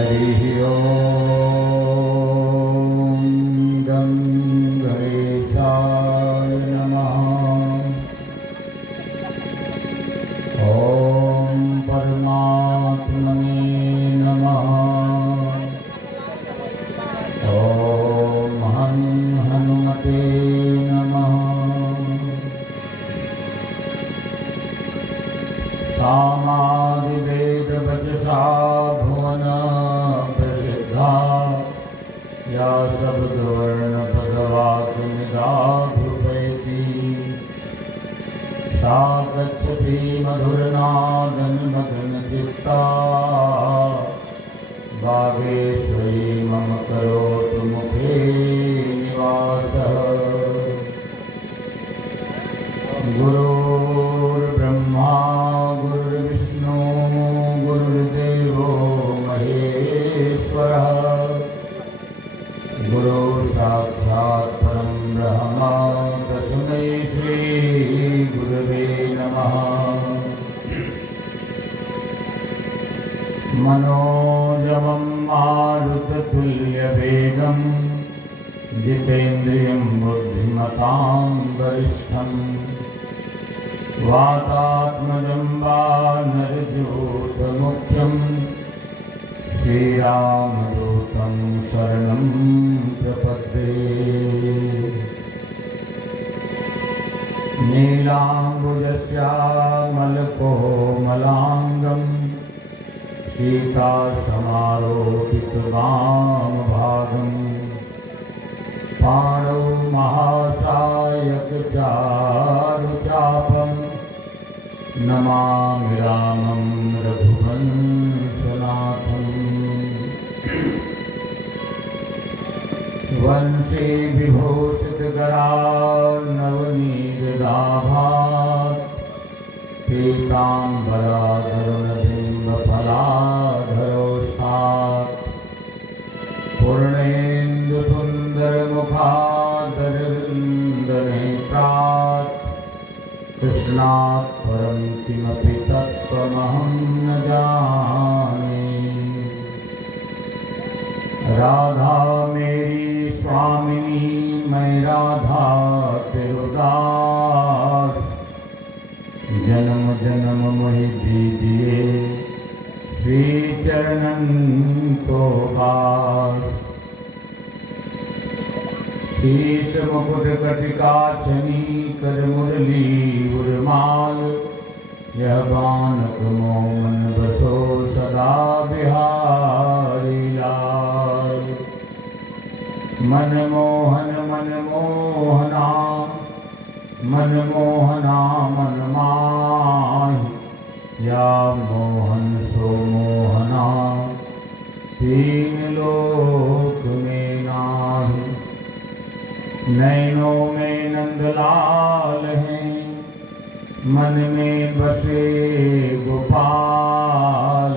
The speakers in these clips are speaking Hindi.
हरि ओम गं गणेशाय नमः। ओम परमात्मने नमः। ओम हनुमते नमः। सामादिवेदवचसा भुवन प्रसिद्धा या शब्दवर्णपदवाक्यमिदाभ्युपैति सा गच्छति मधुरनादन्मग्नचित्ता वागेश्वरी मम करोतु मुखे निवासः। गुरुर्ब्रह्मा गुरुर्विष्णु गुरुर्देवो महेश्वरः। गुरु साक्षात् परं ब्रह्म तस्मै श्री गुरवे नमः। मनोजवं मारुततुल्यवेगं जितेन्द्रियं बुद्धिमतां वरिष्ठं वातात्मजं वानरयूथमुख्यं श्रीरामदूतं शरणं प्रपद्ये। नीलाम्बुजश्यामलकोमलाङ्गं सीतासमारोपितवामभागं पाणौ महासायकचारुचापं नमामि रामं रघुवंशनाथम्। वंशे विभूषितगरार्णवनीरदाभात् पीताम्बराधरुणबिम्बफलाधरोष्ठात् पूर्णेन्दुसुन्दरमुखादरविन्दनेत्रात् कृष्णात् परं किमपि तत्त्वमहं न जाने। राधा मेरी स्वामिनी मैं राधा तेरुदास, जन्म जन्म मोहि दीजिए श्री चरणन को बास। शीश मुकुट कटिकाचनी कर मुरली उर्माल, यह बानक मोमन बसो सदा बिहारी लाल। मनमोहन मनमोहना मनमोहना मन माहि, या मोहन सो मोहना तीन लोक में नाहि। नैनों में नंदलाल हैं, मन में बसे गोपाल।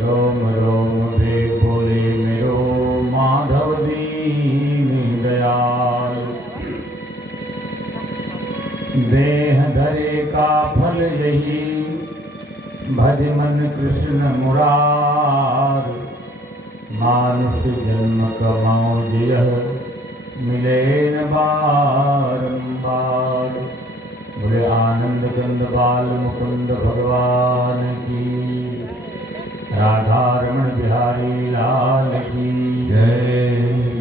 रोम रोम वे बोले मेरो माधव दीन दयाल। देह धरे का फल यही, भज मन कृष्ण मुरार। मानुष जन्म कमाओ जियह, मिले न बारंबार। बोले आनंद कंद बाल मुकुंद भगवान की, राधा रमण बिहारी लाल की जय।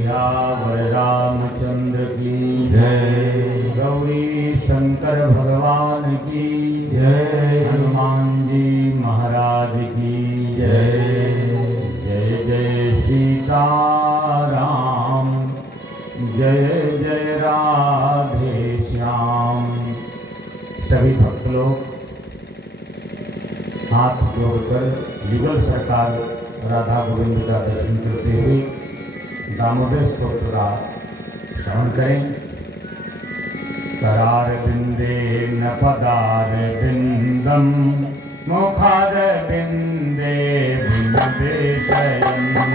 यावर रामचंद्र की जय। गौरी शंकर भगवान की जय। हनुमान जी महाराज की जय। जय जय सीताराम, जय जय राधे श्याम। सभी भक्त लोग हाथ जोड़कर युगल सरकार राधा गोविंद का दर्शन करते हुए दामोदर स्तोत्र का श्रवण करें। करार बिंदे न पदार बिंदम, मुखार बिंदे बिंदे शयंतम।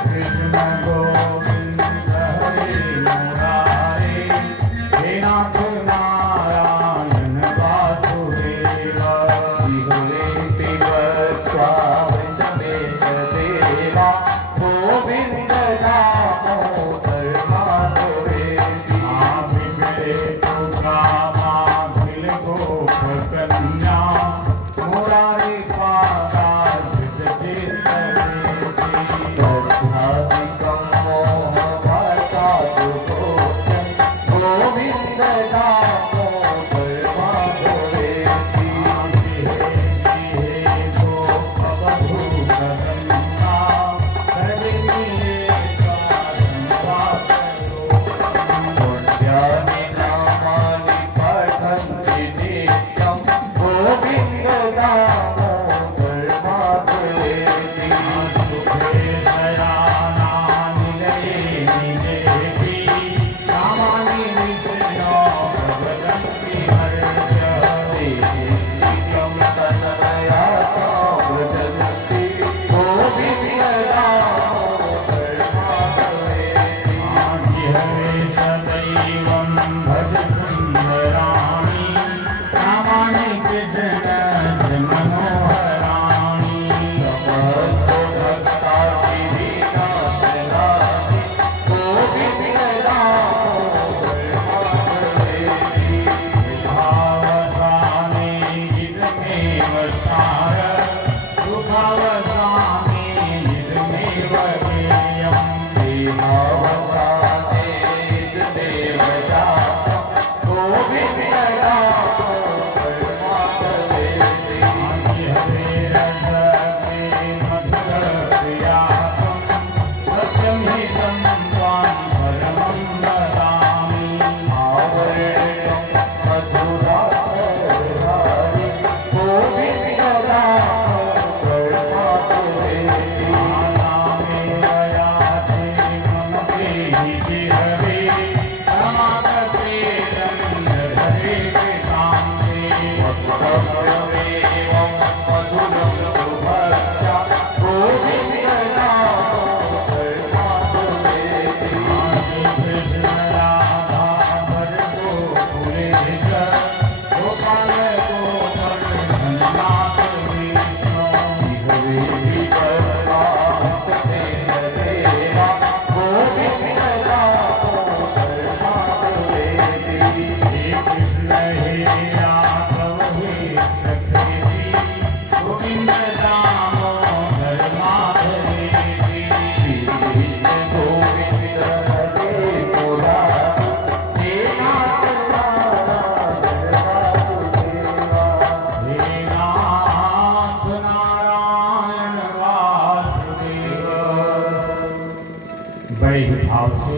श्री कृष्ण गोविंद हरे नीचे हरे रमापते चंद्र धरे के सामने मधुरमेवं मधुरं सुभद्रा गोविन्द नाम कर्णामृतेति। कृष्ण राधा भर गोकुलेश गोपाल गोपाल धननाथ विष्णु विहरेहि परमात्मते देवा गोविन्द नाम कर्णामृतेति। हे कृष्ण हे राघव हे सखेति गोविंद दामोदर माधवेति श्री कृष्ण गोविन्द हरे मुरारी हे नाथ नारायण वासुदेवा। हे नाथ नारायण वासुदेव। बड़े ही भाव से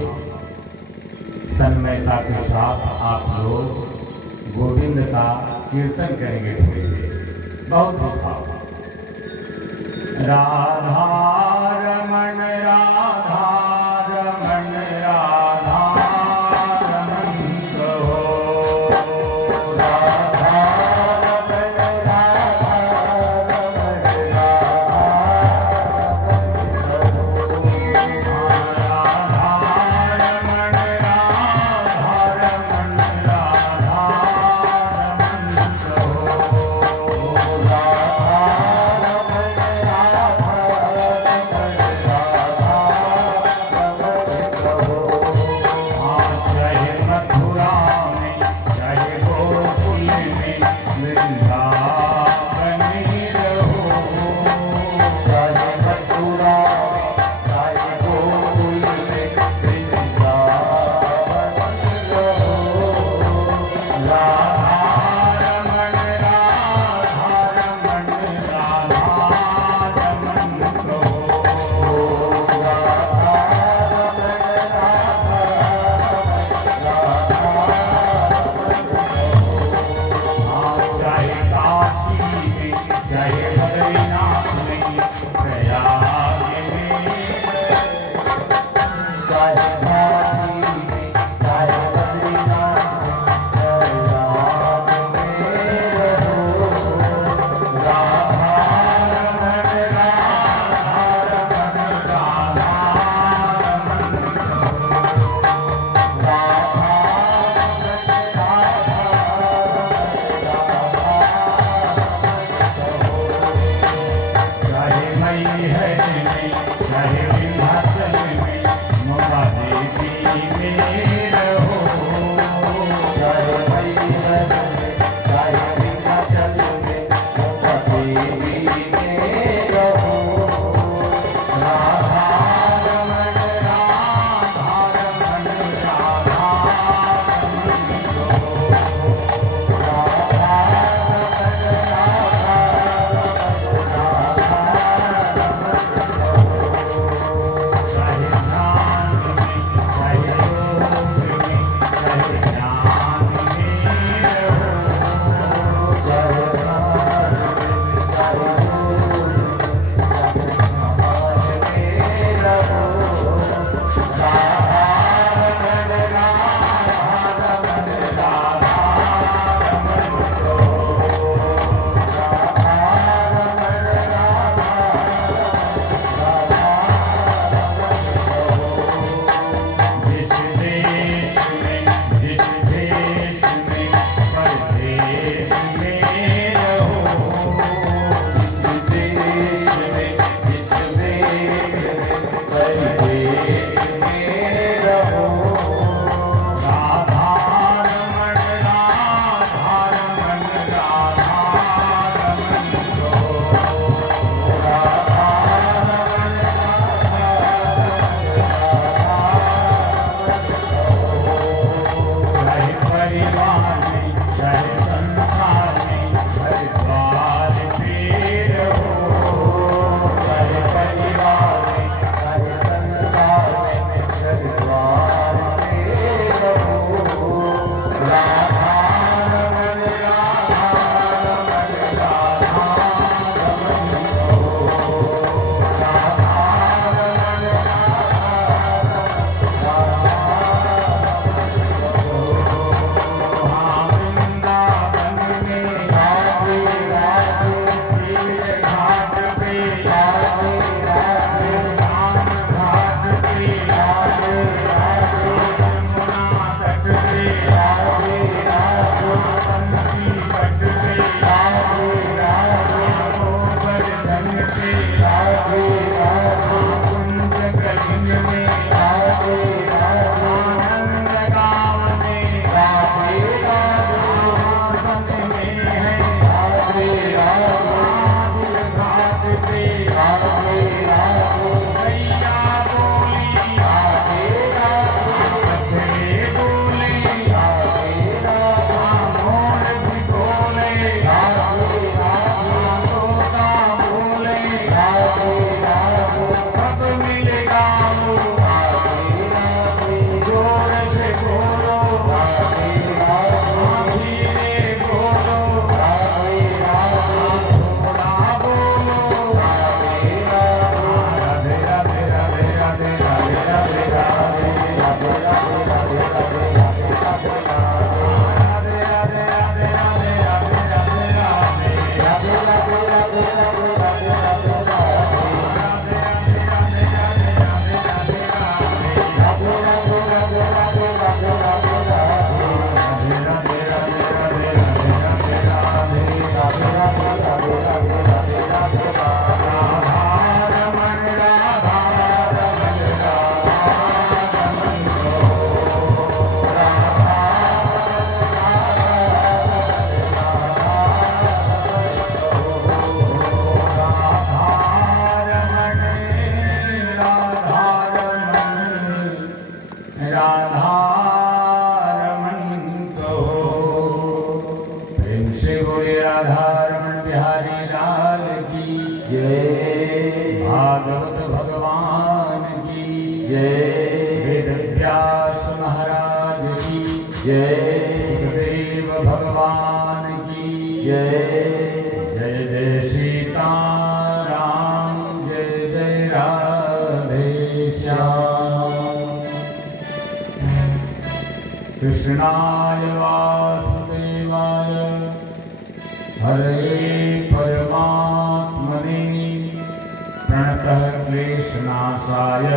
तन्मयता के साथ आप लोग गोविंद का कीर्तन करेंगे थोड़ी देर। बहुत ही भाव। राधा रमण राधा रमण राधा रमण कहो। राधा रमण राधा रमण राधा रमण राधा रमण राधा रमण कहो। राधा रमण राधा रमण राधा राधा रमन को प्रेम से बोले राधा रमन बिहारी लाल की जय भागवत भगवान की जय वेद व्यास महाराज की जय सुखदेव भगवान की जय जय जय सीताराम जय जय राधे श्याम कृष्णाय वासुदेवाय हरे परमात्मने प्रणतः क्लेशनाशाय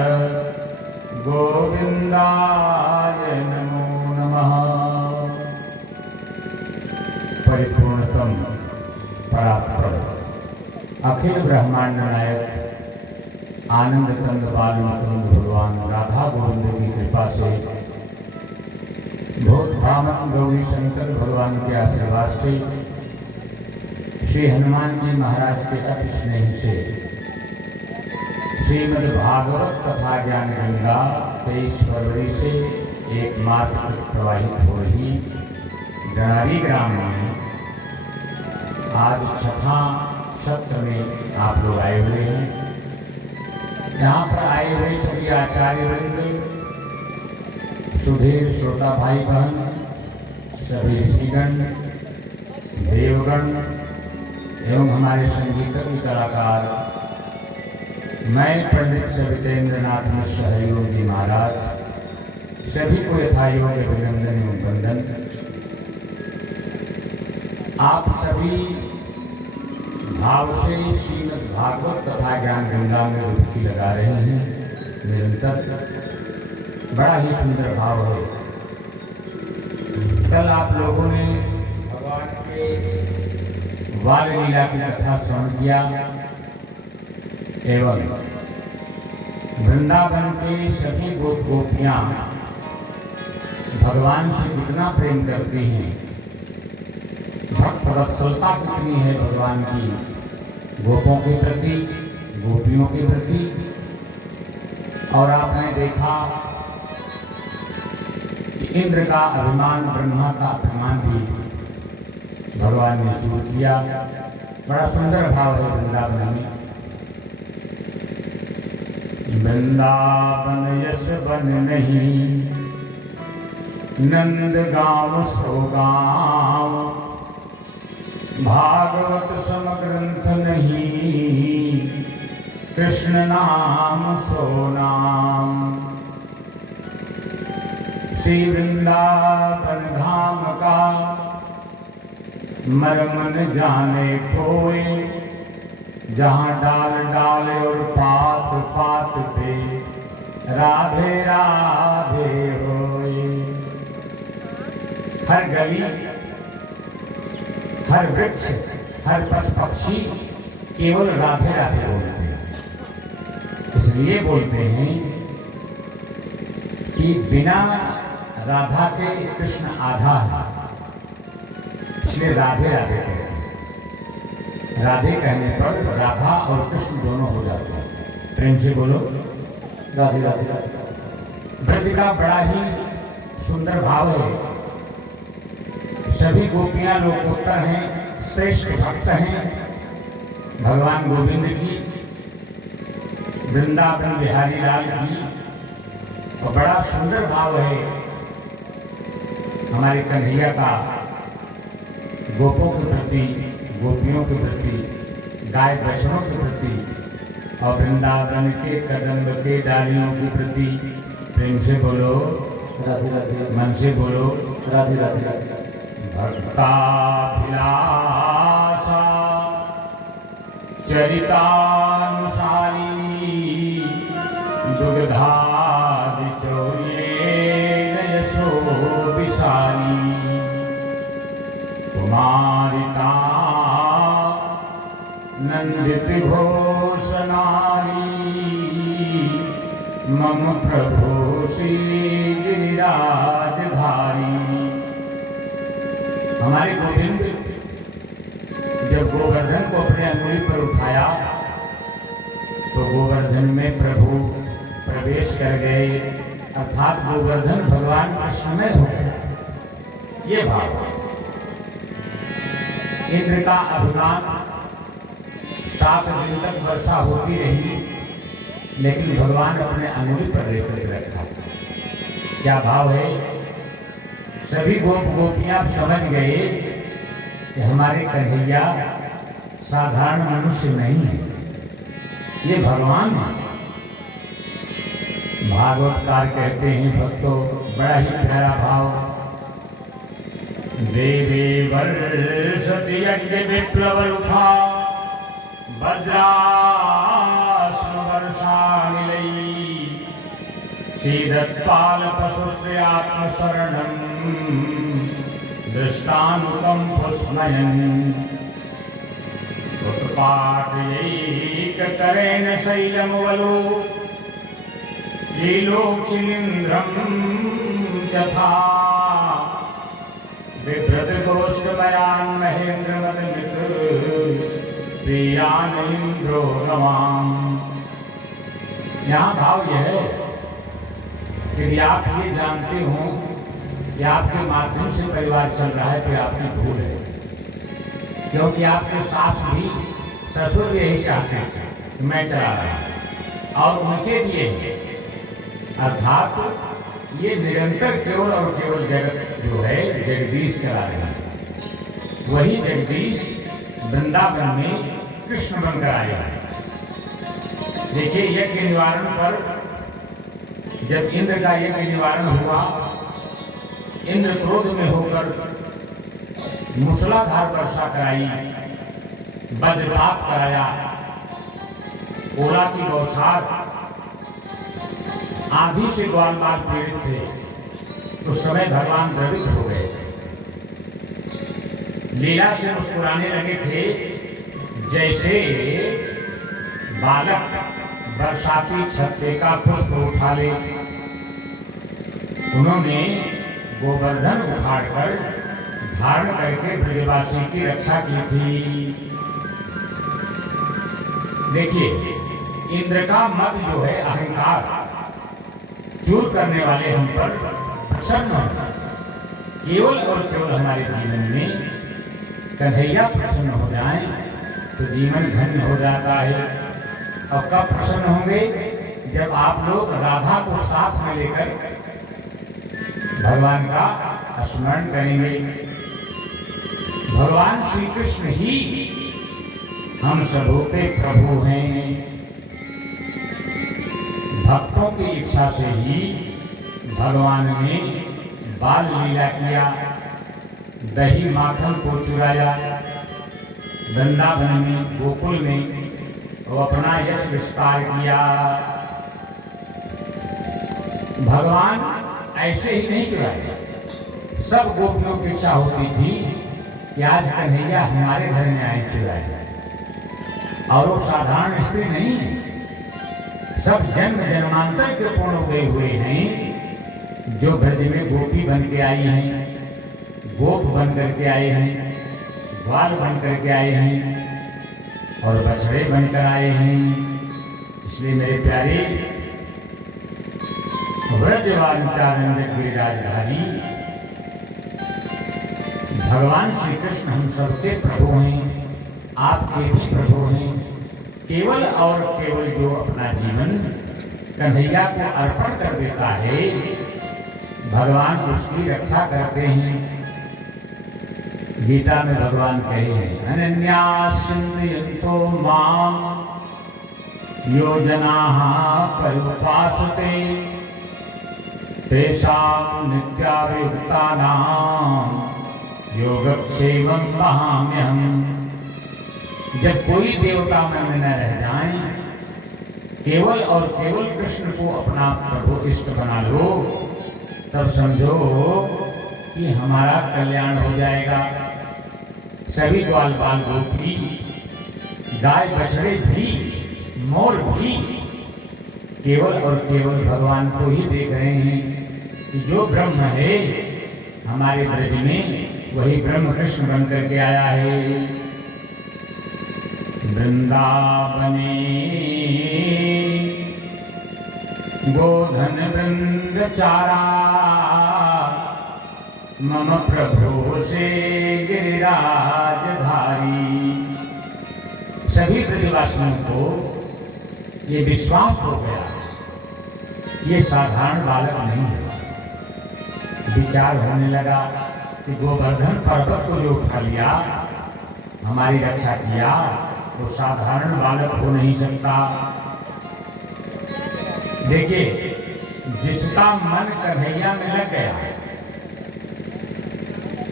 गोविन्दाय नमो नमः। परिपूर्णतम परात्पर अखिल ब्रह्मांड नायक आनंद कंद बाल मुकुंद भगवान राधा गोविंद की कृपा से भूत भामन गौरी शंकर भगवान के आशीर्वाद से श्री हनुमान जी महाराज के अति स्नेह से श्रीमद् भागवत कथा ज्ञान गंगा 23 फरवरी से 1 मार्च तक प्रवाहित हो रही गणारी ग्राम में आज छठा सत्र में आप लोग आए हुए हैं। यहाँ पर आए हुए सभी आचार्य वृंद, सुधीर श्रोता भाई बहन, सभी ऋषिगण, देवगण एवं हमारे संगीतज्ञ कलाकार, मैं पंडित सवितेंद्र नाथ मिश्र हरिओम जी महाराज सभी को यथायोग अभिनंदन एवं वंदन। आप सभी भाव से श्रीमद् भागवत तथा ज्ञान गंगा में डुबकी लगा रहे हैं निरंतर। बड़ा ही सुंदर भाव है। कल आप लोगों ने भगवान के बाल लीला की कथा श्रवण किया एवं वृंदावन के सभी गोप गोपियां भगवान से कितना प्रेम करती हैं, भक्त वत्सलता कितनी है भगवान की गोपों के प्रति, गोपियों के प्रति। और आपने देखा कि इंद्र का अभिमान, ब्रह्मा का अभिमान भी भगवान ने दूर किया। बड़ा सुंदर भाव है वृंदावन में। वृंदावन यश बन नहीं, नंद गाँव सो गाँव, भागवत सम ग्रंथ नहीं, कृष्ण नाम सो नाम। श्री वृंदावन धाम का मरमन जाने कोई, जहाँ डाल डाल और पात पात पे राधे राधे होए। हर गली, हर वृक्ष, हर पशु पक्षी केवल राधे राधे बोलते हैं। इसलिए बोलते हैं कि बिना राधा के कृष्ण आधा है, इसलिए राधे राधे कहते हैं। राधे कहने पर राधा और कृष्ण दोनों हो जाते हैं। प्रेम से बोलो राधे राधे। ब्रज का बड़ा ही सुंदर भाव है। सभी गोपियां लोकोत्तर हैं, श्रेष्ठ भक्त हैं भगवान गोविंद की, वृंदावन बिहारी लाल की। और बड़ा सुंदर भाव है हमारे कन्हैया का गोपों के प्रति, गोपियों के प्रति, गाय वैष्णव के प्रति और वृंदावन के कदम्ब के डालियों के प्रति। प्रेम से बोलो राधे राधे, मन से बोलो राधे राधे। भक्ताभिलाषा चरितानुसारी, दुग्धादि चौर्येण यशो विशाली, कुमारिका नंदित घोष नारी, मम प्रभु श्री गिरिराजधारी। हमारे गोविंद जब गोवर्धन को अपने अंगुली पर उठाया तो गोवर्धन में प्रभु प्रवेश कर गए। अर्थात गोवर्धन भगवान कृष्णमय हो गया, ये भाव। इंद्र का अभिमान 7 दिन तक वर्षा होती रही, लेकिन भगवान अपने अंगुली पर लेकर रखा। क्या भाव है? सभी गोप गोपियां समझ गए कि हमारे कन्हैया साधारण मनुष्य नहीं है, ये भगवान है। भागवतकार कहते हैं भक्तों, बड़ा ही प्यारा भाव। देवे वर्षति यज्ञ विप्लव उठा, वज्रास्म वर्षा मिलई, सीदत्पाल पशुस्य आत्मशरणं, दृष्टानुकं पुष्मयन्, उत्पाटयैक करेण शैलमुवलो, लीलोक्षिलिन्द्रं यथा, बिभ्रतगोष्ठमयान् महेन्द्रमदमित्र, प्रियान् इन्द्रो नमाम्। यहाँ भाव यह है कि यदि आप ये जानते हो कि आपके माध्यम से परिवार चल रहा है, तो आपकी भूल है, क्योंकि आपके सास भी ससुर यही चाहते हैं कि मैं चला रहा हूं, और उनके भी यही। अर्थात ये निरंतर केवल और केवल जगत जो है जगदीश चला रहे हैं। वही जगदीश वृंदावन में कृष्ण बनकर आया है। देखिए, यज्ञ निवारण पर जब इंद्र का यज्ञ निवारण हुआ, इंद्र क्रोध में होकर मूसलाधार वर्षा कराई, वज्रपात कराया, ओला की बौछार, आंधी से ग्वाल बाल पीड़ित थे। उस समय भगवान द्रवित हो गए, लीला से मुस्कुराने लगे थे, जैसे बालक बरसाती छत्ते का पुष्प उठा ले। उन्होंने गोवर्धन उखाड़कर धारण करके ब्रजवासी की रक्षा की थी। देखिए, इंद्र का मत जो है अहंकार चूर करने वाले हम पर प्रसन्न हो। केवल और केवल हमारे जीवन में कन्हैया प्रसन्न हो जाए तो जीवन धन्य हो जाता है। और कब प्रसन्न होंगे? जब आप लोग राधा को साथ में लेकर भगवान का स्मरण करेंगे। भगवान श्री कृष्ण ही हम सबों के प्रभु हैं। भक्तों की इच्छा से ही भगवान ने बाल लीला किया, दही माखन को चुराया, वृंदावन में गोकुल में वो अपना यश विस्तार किया। भगवान ऐसे ही नहीं चुराया। सब गोपियों की इच्छा होती थी कि आज कन्हैया हमारे घर में आए चुराए, और वो साधारण स्त्री नहीं है। सब जन्म जन्मांतर के पूर्ण गए हुए हैं, जो ब्रज में गोपी बन के आई हैं, गोप बन करके आए हैं, ग्वाल बन करके आए हैं, और बछड़े बनकर आए हैं। इसलिए मेरे प्यारे व्रजवारितानंद गिरिराजधारी भगवान श्री कृष्ण हम सबके प्रभु हैं, आपके भी प्रभु हैं। केवल और केवल जो अपना जीवन कन्हैया को अर्पण कर देता है, भगवान उसकी रक्षा करते हैं। गीता में भगवान कहे हैं, अनन्यास चिन्तयन्तो मां यो जनाः पर्युपासते तेषां नित्याभियुक्तानां योगक्षेमं वहाम्यहम्। जब कोई देवता मन में न रह जाए, केवल और केवल कृष्ण को अपना प्रभु इष्ट बना लो, तब समझो कि हमारा कल्याण हो जाएगा। सभी ग्वाल बाल गोपी, गाय बछड़े भी, मोर भी केवल और केवल भगवान को ही देख रहे हैं कि जो ब्रह्म है हमारे ब्रज में, वही ब्रह्म कृष्ण बन करके आया है। वृंदावने गोधन वृंद चारा मम प्रभु से गिरिराजधारी। सभी ब्रजवासियों को ये विश्वास हो गया ये साधारण बालक नहीं है। विचार होने लगा कि गोवर्धन पर्वत को जो उठा लिया हमारी रक्षा किया वो साधारण बालक हो नहीं सकता। देखिए जिसका मन कन्हैया में लग गया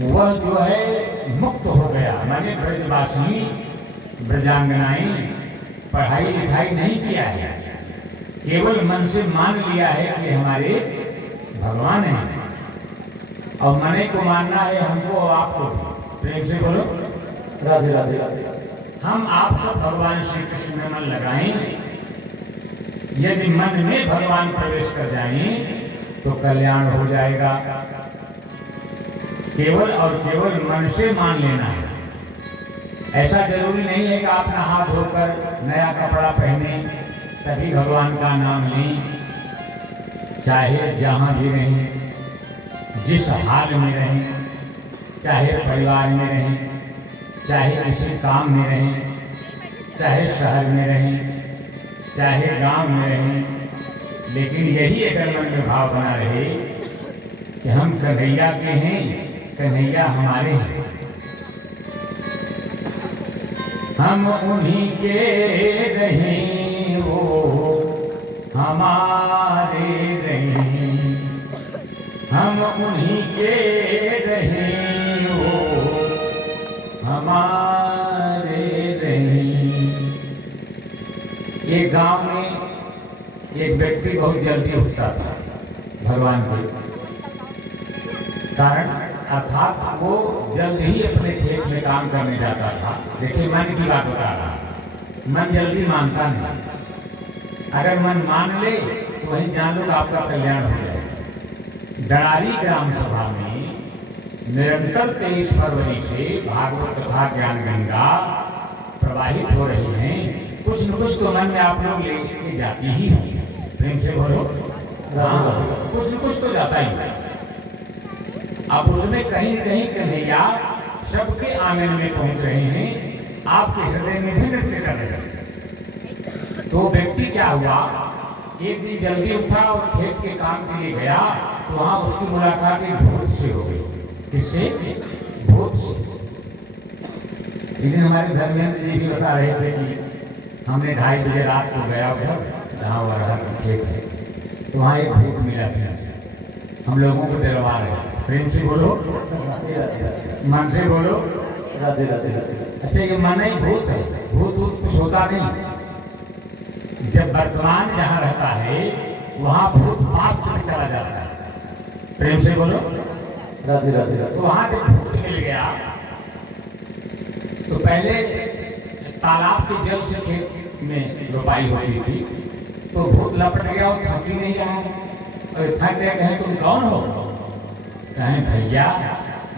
वह जो है मुक्त हो गया। माने ब्रजवासी ब्रजांगनाएं पढ़ाई लिखाई नहीं किया है, केवल मन से मान लिया है कि हमारे भगवान हैं और मने को मानना है हमको और आपको। प्रेम से बोलो राधे राधे राधे। हम आप सब भगवान श्री कृष्ण में मन लगाएं। यदि मन में भगवान प्रवेश कर जाएं तो कल्याण हो जाएगा। केवल और केवल मन से मान लेना है। ऐसा जरूरी नहीं है कि आप नहा धोकर नया कपड़ा पहने तभी भगवान का नाम लें। चाहे जहां भी रहें, जिस हाल में रहें, चाहे परिवार में रहें, चाहे किसी काम में रहें, चाहे शहर में रहें, चाहे गांव में रहें, लेकिन यही अगर मन में भाव बना रहे कि हम कन्हैया के हैं, कन्हैया हमारे हैं, हम उन्हीं के रहें, वो हमारे रहें, हम उन्हीं के रहें, वो हमारे रहें। एक गांव में एक व्यक्ति बहुत जल्दी उठता था भगवान के कारण, अर्थात वो जल्द ही अपने खेत में काम करने जाता था। देखिए मन की बात बता रहा, मन जल्दी मानता नहीं। अगर मन मान ले तो वहीं जान लो आपका कल्याण हो जाए। डरारी ग्राम सभा में निरंतर 23 फरवरी से भागवत तथा ज्ञान गंगा प्रवाहित हो रही हैं। कुछ न कुछ तो मन में आप लोग लेके जाती ही होंगी। प्रेम से बोलो हाँ, कुछ न कुछ तो जाता ही है। अब उसमें कहीं न कहीं कन्हैया सबके आंगन में पहुंच रहे हैं, आपके हृदय में भी नृत्य करने लगे। तो व्यक्ति क्या हुआ, एक दिन जल्दी उठा और खेत के काम के लिए गया तो वहां उसकी मुलाकात एक भूत से हो गई। किससे? भूत से। एक दिन हमारे धर्मेंद्र जी भी बता रहे थे कि हमने 2:30 बजे रात को गया उधर जहाँ वरहा का खेत है, तो वहाँ एक भूत मिला था। हम लोगों को डरवा रहे। प्रेम से बोलो, मन से बोलो राधे राधे राधे। अच्छा ये मन ही भूत है, भूत भूत कुछ होता नहीं। जब वर्तमान जहाँ रहता है वहाँ भूत पास्ट में चला जाता है। प्रेम से बोलो राधे राधे राधे। तो वहाँ जब भूत मिल गया तो पहले तालाब के जल से खेत में रोपाई होती थी, तो भूत लपट गया और थक ही नहीं रहा और थक गया। कहे तुम कौन हो? कहें भैया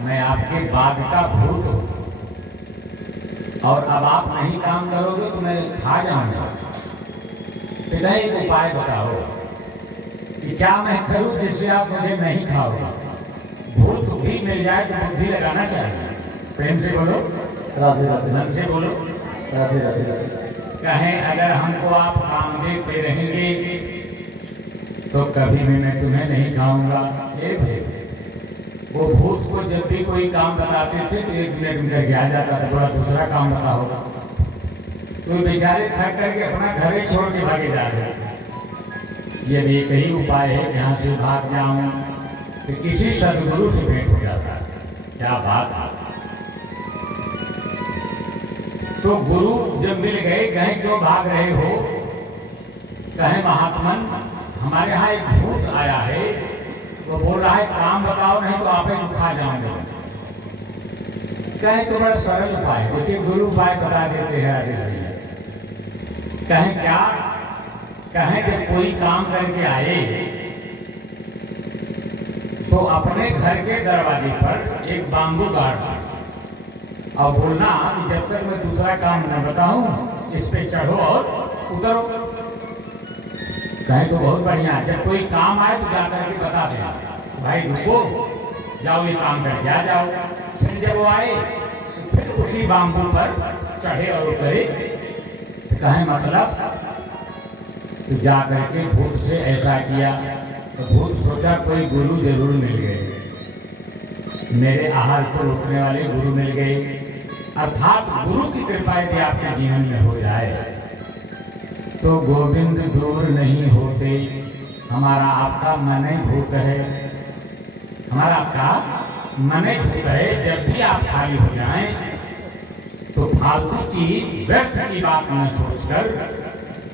मैं आपके बाग का भूत हूँ और अब आप नहीं काम करोगे तो मैं खा जाऊंगा। तो कहे एक उपाय बताओ कि क्या मैं करूं जिससे आप मुझे नहीं खाओगे? भूत भी मिल जाए तो बुद्धि लगाना चाहिए। प्रेम से बोलो राधे राधे। मन से बोलो राधे राधे राधे। कहें अगर हमको आप काम देते रहेंगे तो कभी भी मैं तुम्हें नहीं खाऊंगा। ए भाई वो भूत को जब भी कोई काम बताते थे तो 1 मिनट में करके आ जाता था, थोड़ा दूसरा काम बताओ। तो बेचारे थक करके अपना घर ही छोड़ के भागे जा रहे। ये भी एक ही उपाय है कि यहाँ से भाग जाऊं तो किसी सदगुरु से भेंट हो जाता है। क्या बात है। तो गुरु जब मिल गए, कहें क्यों भाग रहे हो? कहें महात्मन हमारे यहाँ एक भूत आया है, वो बोल रहा है काम बताओ नहीं तो आप ही खा जाओगे। कहें तो बड़ा सरल उपाय, देखिए गुरु उपाय बता देते हैं आगे भैया। कहें क्या? कहें जब कोई काम करके आए तो अपने घर के दरवाजे पर एक बांबू गाड़ और बोलना कि जब तक मैं दूसरा काम न बताऊं इस पे चढ़ो और उतरो। कहें तो बहुत बढ़िया, जब कोई काम आए तो जा करके बता देना, भाई रुको, जाओ ये काम करके आ जाओ। फिर जब वो आए तो फिर उसी बाम्बू पर चढ़े और उतरे, तो कहें मतलब, तो जा करके भूत से ऐसा किया, तो भूत सोचा कोई गुरु जरूर मिल गए, मेरे आहार को रोकने वाले गुरु मिल गए, अर्थात गुरु की कृपा यदि आपके जीवन में हो जाए तो गोविंद दूर नहीं होते। हमारा आपका मन ही भूत है, हमारा आपका मन ही भूत है। जब भी आप खाली हो जाएं तो फालतू चीज व्यर्थ की बात न सोचकर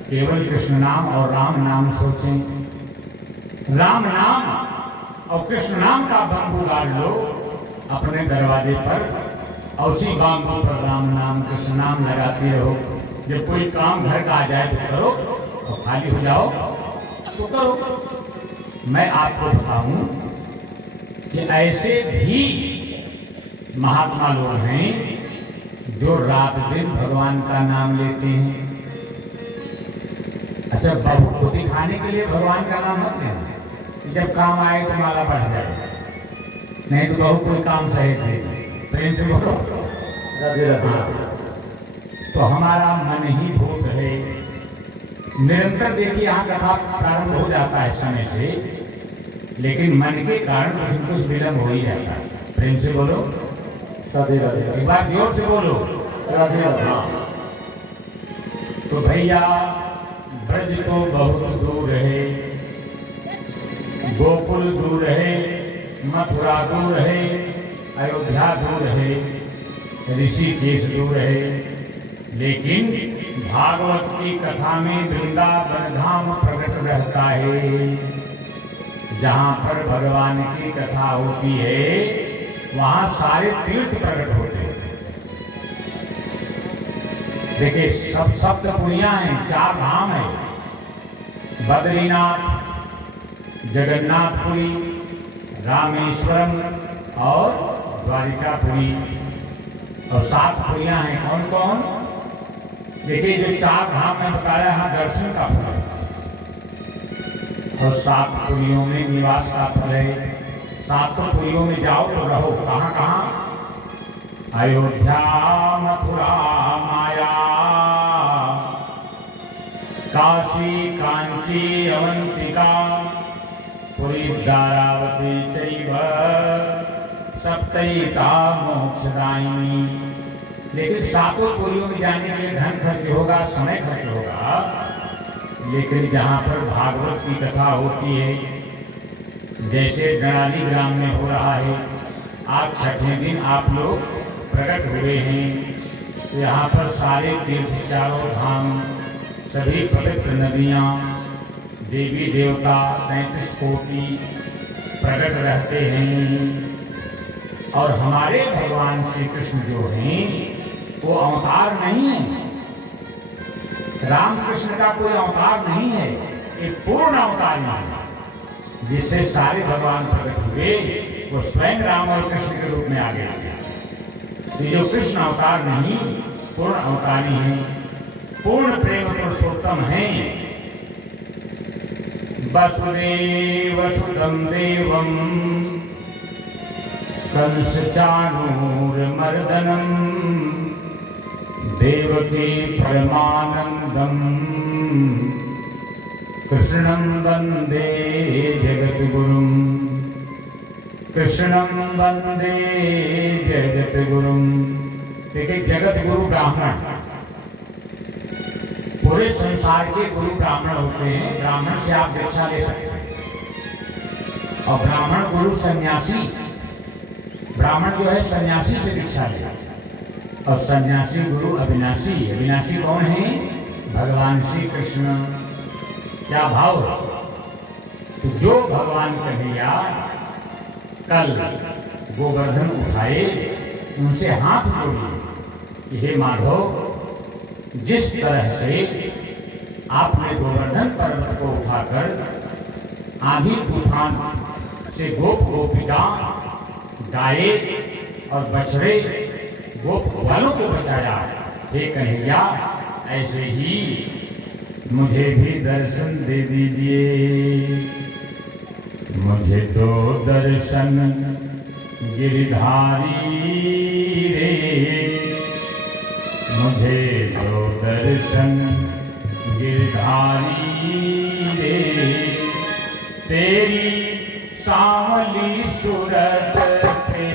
केवल कृष्ण नाम और राम नाम सोचें। राम नाम और कृष्ण नाम का बाम्बू गाड़ लो अपने दरवाजे पर, और उसी बाम्बू पर राम नाम कृष्ण नाम लगाते रहो। जब कोई काम घर का आ जाए तो करो, और खाली हो जाओ तो करो। मैं आपको बताऊं कि ऐसे भी महात्मा लोग हैं जो रात दिन भगवान का नाम लेते हैं। अच्छा, बहू को दिखाने के लिए भगवान का नाम मत लेना, जब काम आए तो माला बढ़ जाए, नहीं तो बहू कोई काम सही थे। प्रेम से बोलो राधे राधे। तो हमारा मन ही भूत है। निरंतर देखिए यहाँ कथा प्रारंभ हो जाता है समय से, लेकिन मन के कारण कुछ विलंब हो ही जाता है। प्रेम से बोलो राधे राधे। एक बार जोर से बोलो राधे राधे। तो भैया ब्रज तो बहुत दूर है, गोकुल दूर है, मथुरा दूर है, अयोध्या दूर है, ऋषिकेश दूर है, लेकिन भागवत की कथा में वृंदावन धाम प्रकट रहता है। जहाँ पर भगवान की कथा होती है वहाँ सारे तीर्थ प्रकट होते हैं। देखिए सब सप्तपुरियां हैं, 4 धाम है, बद्रीनाथ, जगन्नाथपुरी, रामेश्वरम और द्वारिकापुरी, और 7 पुरियां हैं। कौन कौन? देखिए जो 4 धाम में बताया है दर्शन का फल है, और 7 पुरियों में निवास का फल है। 7 पुरियों में जाओ तो रहो, कहाँ कहाँ? अयोध्या, मथुरा, माया, काशी, कांची, अवंतिका, पुरी, द्वारावती चैव सप्तैता मोक्षदायिनी। लेकिन 7 पुरियों में जाने के लिए धन खर्च होगा, समय खर्च होगा, लेकिन जहाँ पर भागवत की कथा होती है, जैसे गणाली ग्राम में हो रहा है, आज 6ठे दिन आप लोग प्रकट हुए हैं, तो यहाँ पर सारे तीर्थ, चारों धाम, सभी पवित्र नदियाँ, देवी देवता 33 कोटि प्रकट रहते हैं। और हमारे भगवान श्री कृष्ण जो हैं वो अवतार नहीं है, रामकृष्ण का कोई अवतार नहीं है, एक पूर्ण अवतार है, जिससे सारे भगवान प्रकट हुए, वो स्वयं राम और कृष्ण के रूप में आ गया। तो जो कृष्ण अवतार नहीं, पूर्ण अवतारी है, पूर्ण प्रेम पुरुषोत्तम है। वसुदेव सुतं देवं कंस चाणूरमर्दनम् देवकी परमानंदम् कृष्णं वंदे जगद्गुरुं। कृष्णं वंदे जगद्गुरुं। देखिए जगद्गुरु ब्राह्मण, पूरे संसार के गुरु ब्राह्मण होते हैं। ब्राह्मण से आप दीक्षा ले सकते हैं, और ब्राह्मण गुरु सन्यासी, ब्राह्मण जो है सन्यासी से दीक्षा ले, और सन्यासी गुरु अविनाशी। अविनाशी कौन है? भगवान श्री कृष्ण। क्या भाव? तो जो भगवान कन्हैया कल गोवर्धन उठाए, उनसे हाथ जोड़िए कि हे माधव, जिस तरह से आपने गोवर्धन पर्वत को उठाकर आंधी तूफान से गोप गोपिका, गाय और बछड़े, गोप ग्वालों को बचाया, हे कन्हैया, ऐसे ही मुझे भी दर्शन दे दीजिए। मुझे तो दर्शन गिरधारी रे, मुझे तो दर्शन गिरधारी रे, तेरी सांवली सूरत पे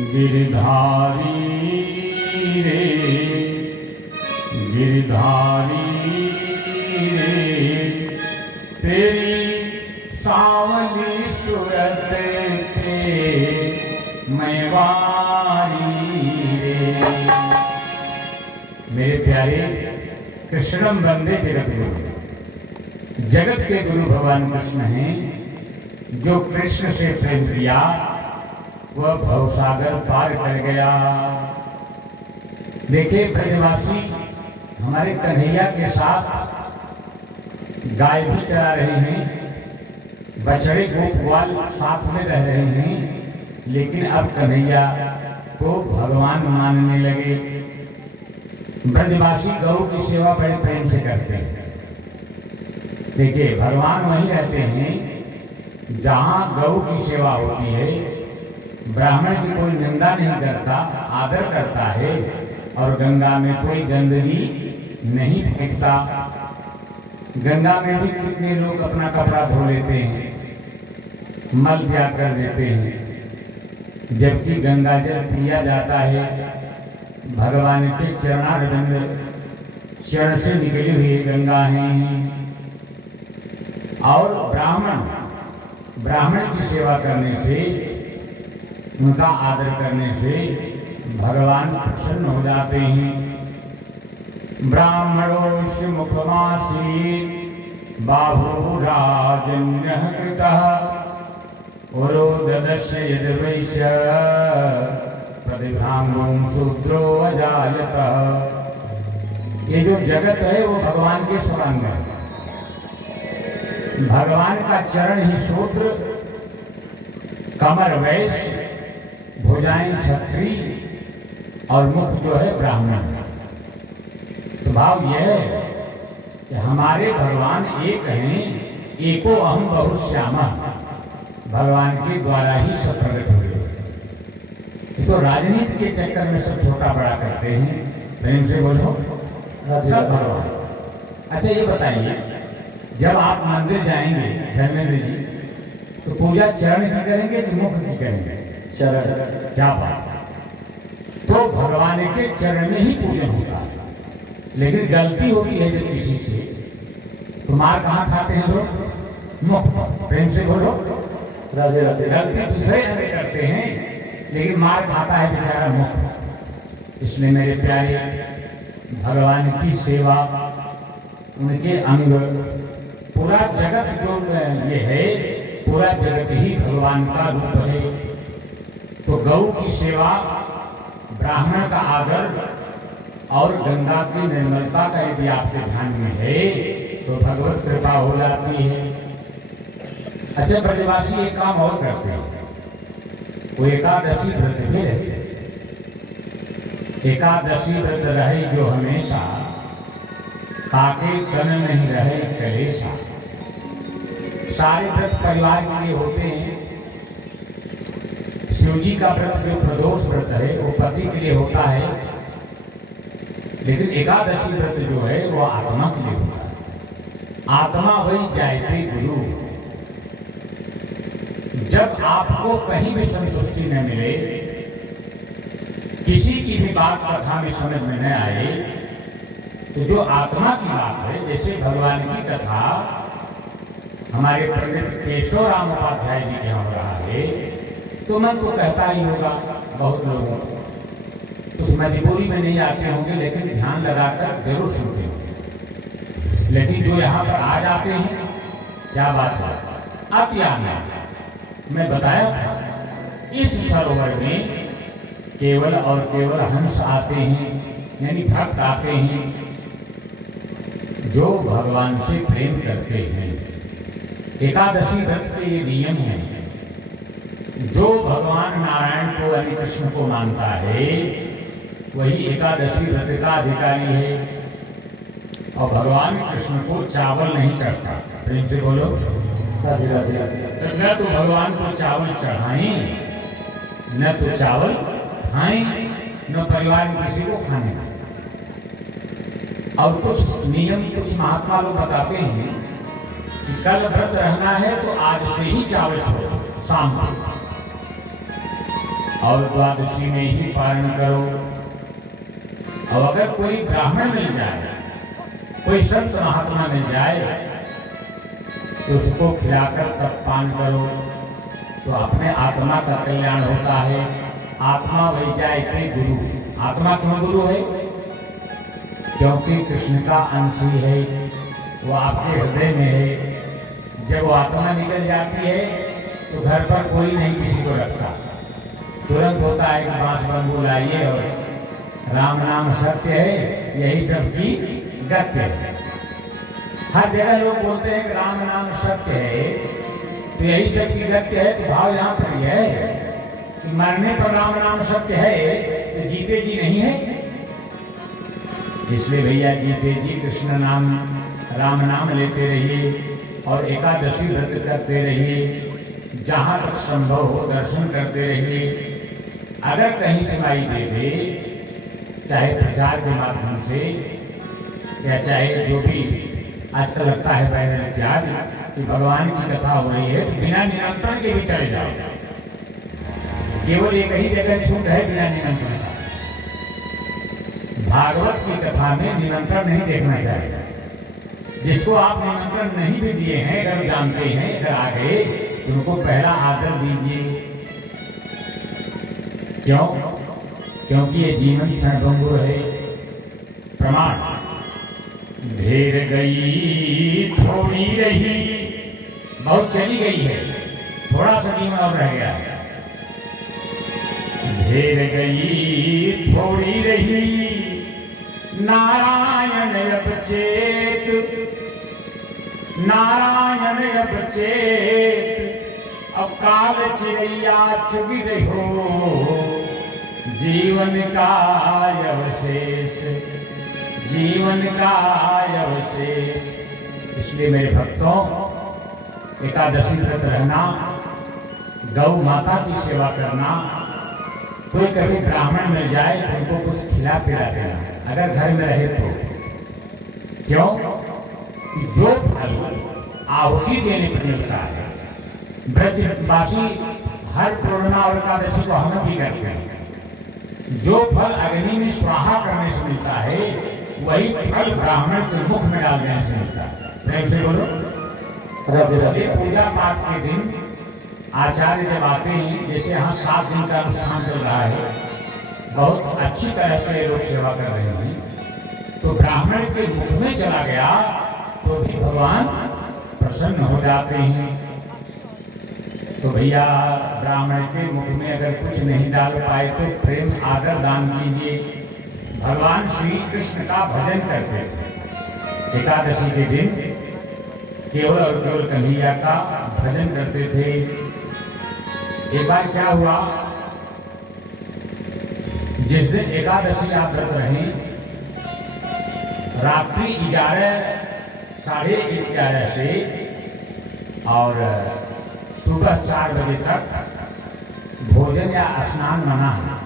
गिरधारी रे गिरधारी रे तेरी सावली सूरत पे मैं वारी रे। मेरे प्यारे कृष्णम वंदे जगत गुरु, जगत के गुरु भगवान कृष्ण हैं। जो कृष्ण से प्रेम किया वह भवसागर पार कर गया। देखिए ब्रजवासी हमारे कन्हैया के साथ गाय भी चरा रहे हैं, बछड़े गोप ग्वाल साथ में रह रहे हैं, लेकिन अब कन्हैया को भगवान मानने लगे। ब्रजवासी गौ की सेवा बड़े प्रेम से करते हैं। देखिए भगवान वहीं रहते हैं जहां गौ की सेवा होती है। ब्राह्मण की कोई निंदा नहीं करता, आदर करता है, और गंगा में कोई गंदगी नहीं फेंकता। गंगा में भी कितने लोग अपना कपड़ा धो लेते हैं, मल त्याग कर देते हैं, जबकि गंगा जल पिया जाता है। भगवान के चरणारविंद चरण से निकली हुई गंगा है। और ब्राह्मण की सेवा करने से, उनका आदर करने से भगवान प्रसन्न हो जाते हैं। ब्राह्मणोऽस्य मुखमासीत् बाहुराजन्यः कृतः उरोददस्य यद्वैश्य प्रतिभांगों शूद्रो अजायतः। ये जो जगत है वो भगवान के समान है। भगवान का चरण ही शूद्र, कमर वैश्य, भुजाएं छत्री और मुख जो है ब्राह्मण। तो भाव यह है कि हमारे भगवान एक हैं, एको अहम बहुश्यामा। भगवान के द्वारा ही सब प्रकट हुए। तो राजनीति के चक्कर में सब छोटा बड़ा करते हैं। प्रेम से बोलो सब भगवान। अच्छा ये बताइए, जब आप मंदिर जाएंगे धर्मेंद्र जी, तो पूजा चरण की करेंगे कि मुख की करेंगे? चरण। क्या बात है। तो भगवान के चरण में ही पूजन होता है। लेकिन गलती होती है जब किसी से, तो मार कहाँ खाते हैं लोग? मुख पर। प्रेम से बोलो राधे राधे। गलती दूसरे जगह करते हैं, लेकिन मार खाता है बेचारा मुख। इसलिए मेरे प्यारे भगवान की सेवा, उनके अंग, पूरा जगत जो ये है, पूरा जगत ही भगवान का रूप है। तो गौ की सेवा, ब्राह्मण का आदर और गंगा की निर्मलता का यदि आपके ध्यान में है तो भगवत कृपा हो जाती है। अच्छा ब्रजवासी एक काम और करते हैं, वो एकादशी व्रत भी रहते हैं। एकादशी व्रत रहे जो हमेशा, ताके तन नहीं रहे कलेशा। सारे व्रत परिवार के लिए होते हैं। शिव जी का व्रत जो प्रदोष व्रत है वो पति के लिए होता है, लेकिन एकादशी व्रत जो है वो आत्मा के लिए होता है। आत्मा वही जायते गुरु। जब आपको कहीं भी संतुष्टि न मिले, किसी की भी बात कथा में समझ में न आए, तो जो आत्मा की बात है, जैसे भगवान की कथा हमारे पंडित केशव राम उपाध्याय जी के यहाँ हो रहा है, तो मन तो कहता ही होगा बहुत लोगों, कुछ मजबूरी में नहीं आते होंगे, लेकिन ध्यान लगाकर जरूर सुनते होंगे। लेकिन जो यहाँ पर आ जाते हैं, क्या बात है, अति आनंद। मैं बताया था इस सरोवर में केवल और केवल हंस आते हैं, यानी भक्त आते हैं जो भगवान से प्रेम करते हैं। एकादशी व्रत के ये नियम हैं। जो भगवान नारायण को यानी कृष्ण को मानता है वही एकादशी व्रत का अधिकारी है। और भगवान कृष्ण को चावल नहीं चढ़ता। प्रेम से बोलो न तो भगवान को चावल चढ़ाएं, न तो चावल खाएं, न परिवार में किसी को खाने। और कुछ नियम कुछ महात्मा लोग बताते हैं कि कल व्रत रहना है तो आज से ही चावल छोड़ो शाम को, और द्वादशी में ही पारण करो। और अगर कोई ब्राह्मण मिल जाए, कोई संत महात्मा मिल जाए, तो उसको खिलाकर तब पान करो, तो अपने आत्मा का कल्याण होता है। आत्मा वही जाए के गुरु। आत्मा क्यों गुरु है? क्योंकि कृष्ण का अंश ही है, वो आपके हृदय में है। जब वो आत्मा निकल जाती है तो घर पर कोई नहीं किसी को रखता, तुरंत होता है कि बांस बंबू लाइए और राम नाम सत्य है, यही सबकी गत्य है। हर जगह लोग बोलते हैं कि राम नाम सत्य है, तो यही सबकी गत्य है। तो भाव यहाँ पर यह है कि मरने पर राम नाम सत्य है, तो जीते जी नहीं है। इसलिए भैया जीते जी कृष्ण नाम राम नाम लेते रहिए और एकादशी व्रत करते रहिए। जहाँ तक संभव हो दर्शन करते रहिए। अगर कहीं सुनाई दे दे, चाहे प्रचार के माध्यम से या चाहे जो भी आजकल लगता है बैनर इत्यादि कि भगवान की कथा हो रही है, तो बिना निमंत्रण के भी चले जाओ। केवल एक ही जगह छूट है बिना निमंत्रण का। भागवत की कथा में निमंत्रण नहीं देखना चाहिए। जिसको आप निमंत्रण नहीं भी दिए हैं, अगर जानते हैं, अगर आ गए, तो उनको पहला आदर दीजिए। क्यों? क्योंकि ये जीवन क्षणभंगुर है। प्रमाण, ढेर गई थोड़ी रही, बहुत चली गई है, थोड़ा सा जीवन और रह गया। ढेर गई थोड़ी रही, नारायण अब चेत, नारायण अब चेत, अब काल चिड़ैया चुग रहो, जीवन का अवशेष, जीवन का अवशेष। इसलिए मेरे भक्तों, एकादशी व्रत रहना, गौ माता की सेवा करना, कोई कभी ब्राह्मण मिल जाए तो उनको कुछ खिला पिला देना, अगर घर में रहे तो। क्यों? जो फल आहुति देने पर मिलता है, ब्रजवासी हर पूर्णिमा और एकादशी को हम भी करते हैं। जो फल अग्नि में स्वाहा करने से मिलता है, वही फल ब्राह्मण के मुख में डाल देने से मिलता है। प्रेम से बोलो। पूजा पाठ के दिन आचार्य जब आते हैं, जैसे यहाँ 7 दिन का अनुष्ठान चल रहा है, बहुत अच्छी तरह से लोग सेवा कर रहे हैं, तो ब्राह्मण के मुख में चला गया तो भी भगवान प्रसन्न हो जाते हैं। तो भैया ब्राह्मण के मुख में अगर कुछ नहीं डाल पाए तो प्रेम आदर दान कीजिए। भगवान श्री कृष्ण का भजन करते थे। एकादशी के दिन केवल और केवल कन्हैया का भजन करते थे। एक बार क्या हुआ, जिस दिन एकादशी आप व्रत रहे, रात्रि 11 साढ़े 11 से और सुबह 4 बजे तक भोजन या स्नान मना है।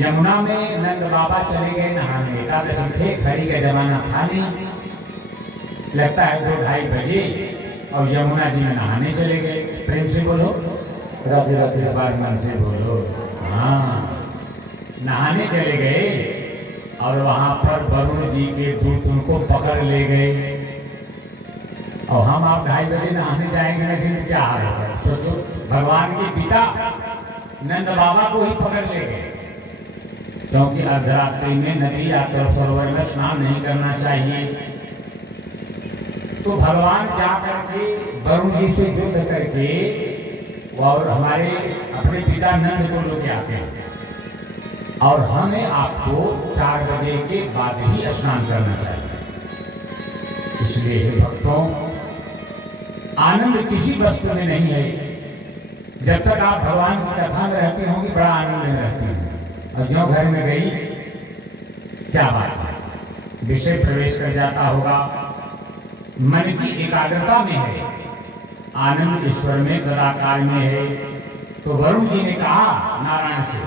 यमुना में नंद बाबा चले गए नहाने, एकादशी थे, घड़ी का जमाना था नहीं, लगता है 2-2:30 बजे, और यमुना जी में नहाने चले गए। प्रेम से बोलो, राधे राधे। बार मन से बोलो। हाँ, नहाने चले गए और वहां पर वरुण जी के दूत उनको पकड़ ले गए। और हम आप 2:30 बजे नहाने जाएंगे, लेकिन क्या हाल होगा सोचो। भगवान के पिता नंद बाबा को ही पकड़ ले गए, क्योंकि अर्धरात्रि में नदी या तो सरोवर में स्नान नहीं करना चाहिए। तो भगवान जा करके वरुण जी से युद्ध करके और हमारे अपने पिता नंद को लेके आते हैं, और हमें आपको 4 बजे के बाद ही स्नान करना चाहिए। इसलिए हे भक्तों, आनंद किसी वस्तु में नहीं है। जब तक आप भगवान की कथा में रहते होंगे, बड़ा आनंद में रहते हैं, और जो घर में गई, क्या बात है, विषय प्रवेश कर जाता होगा। मन की एकाग्रता में है, आनंद ईश्वर में तदाकार में है। तो वरुण जी ने कहा नारायण से,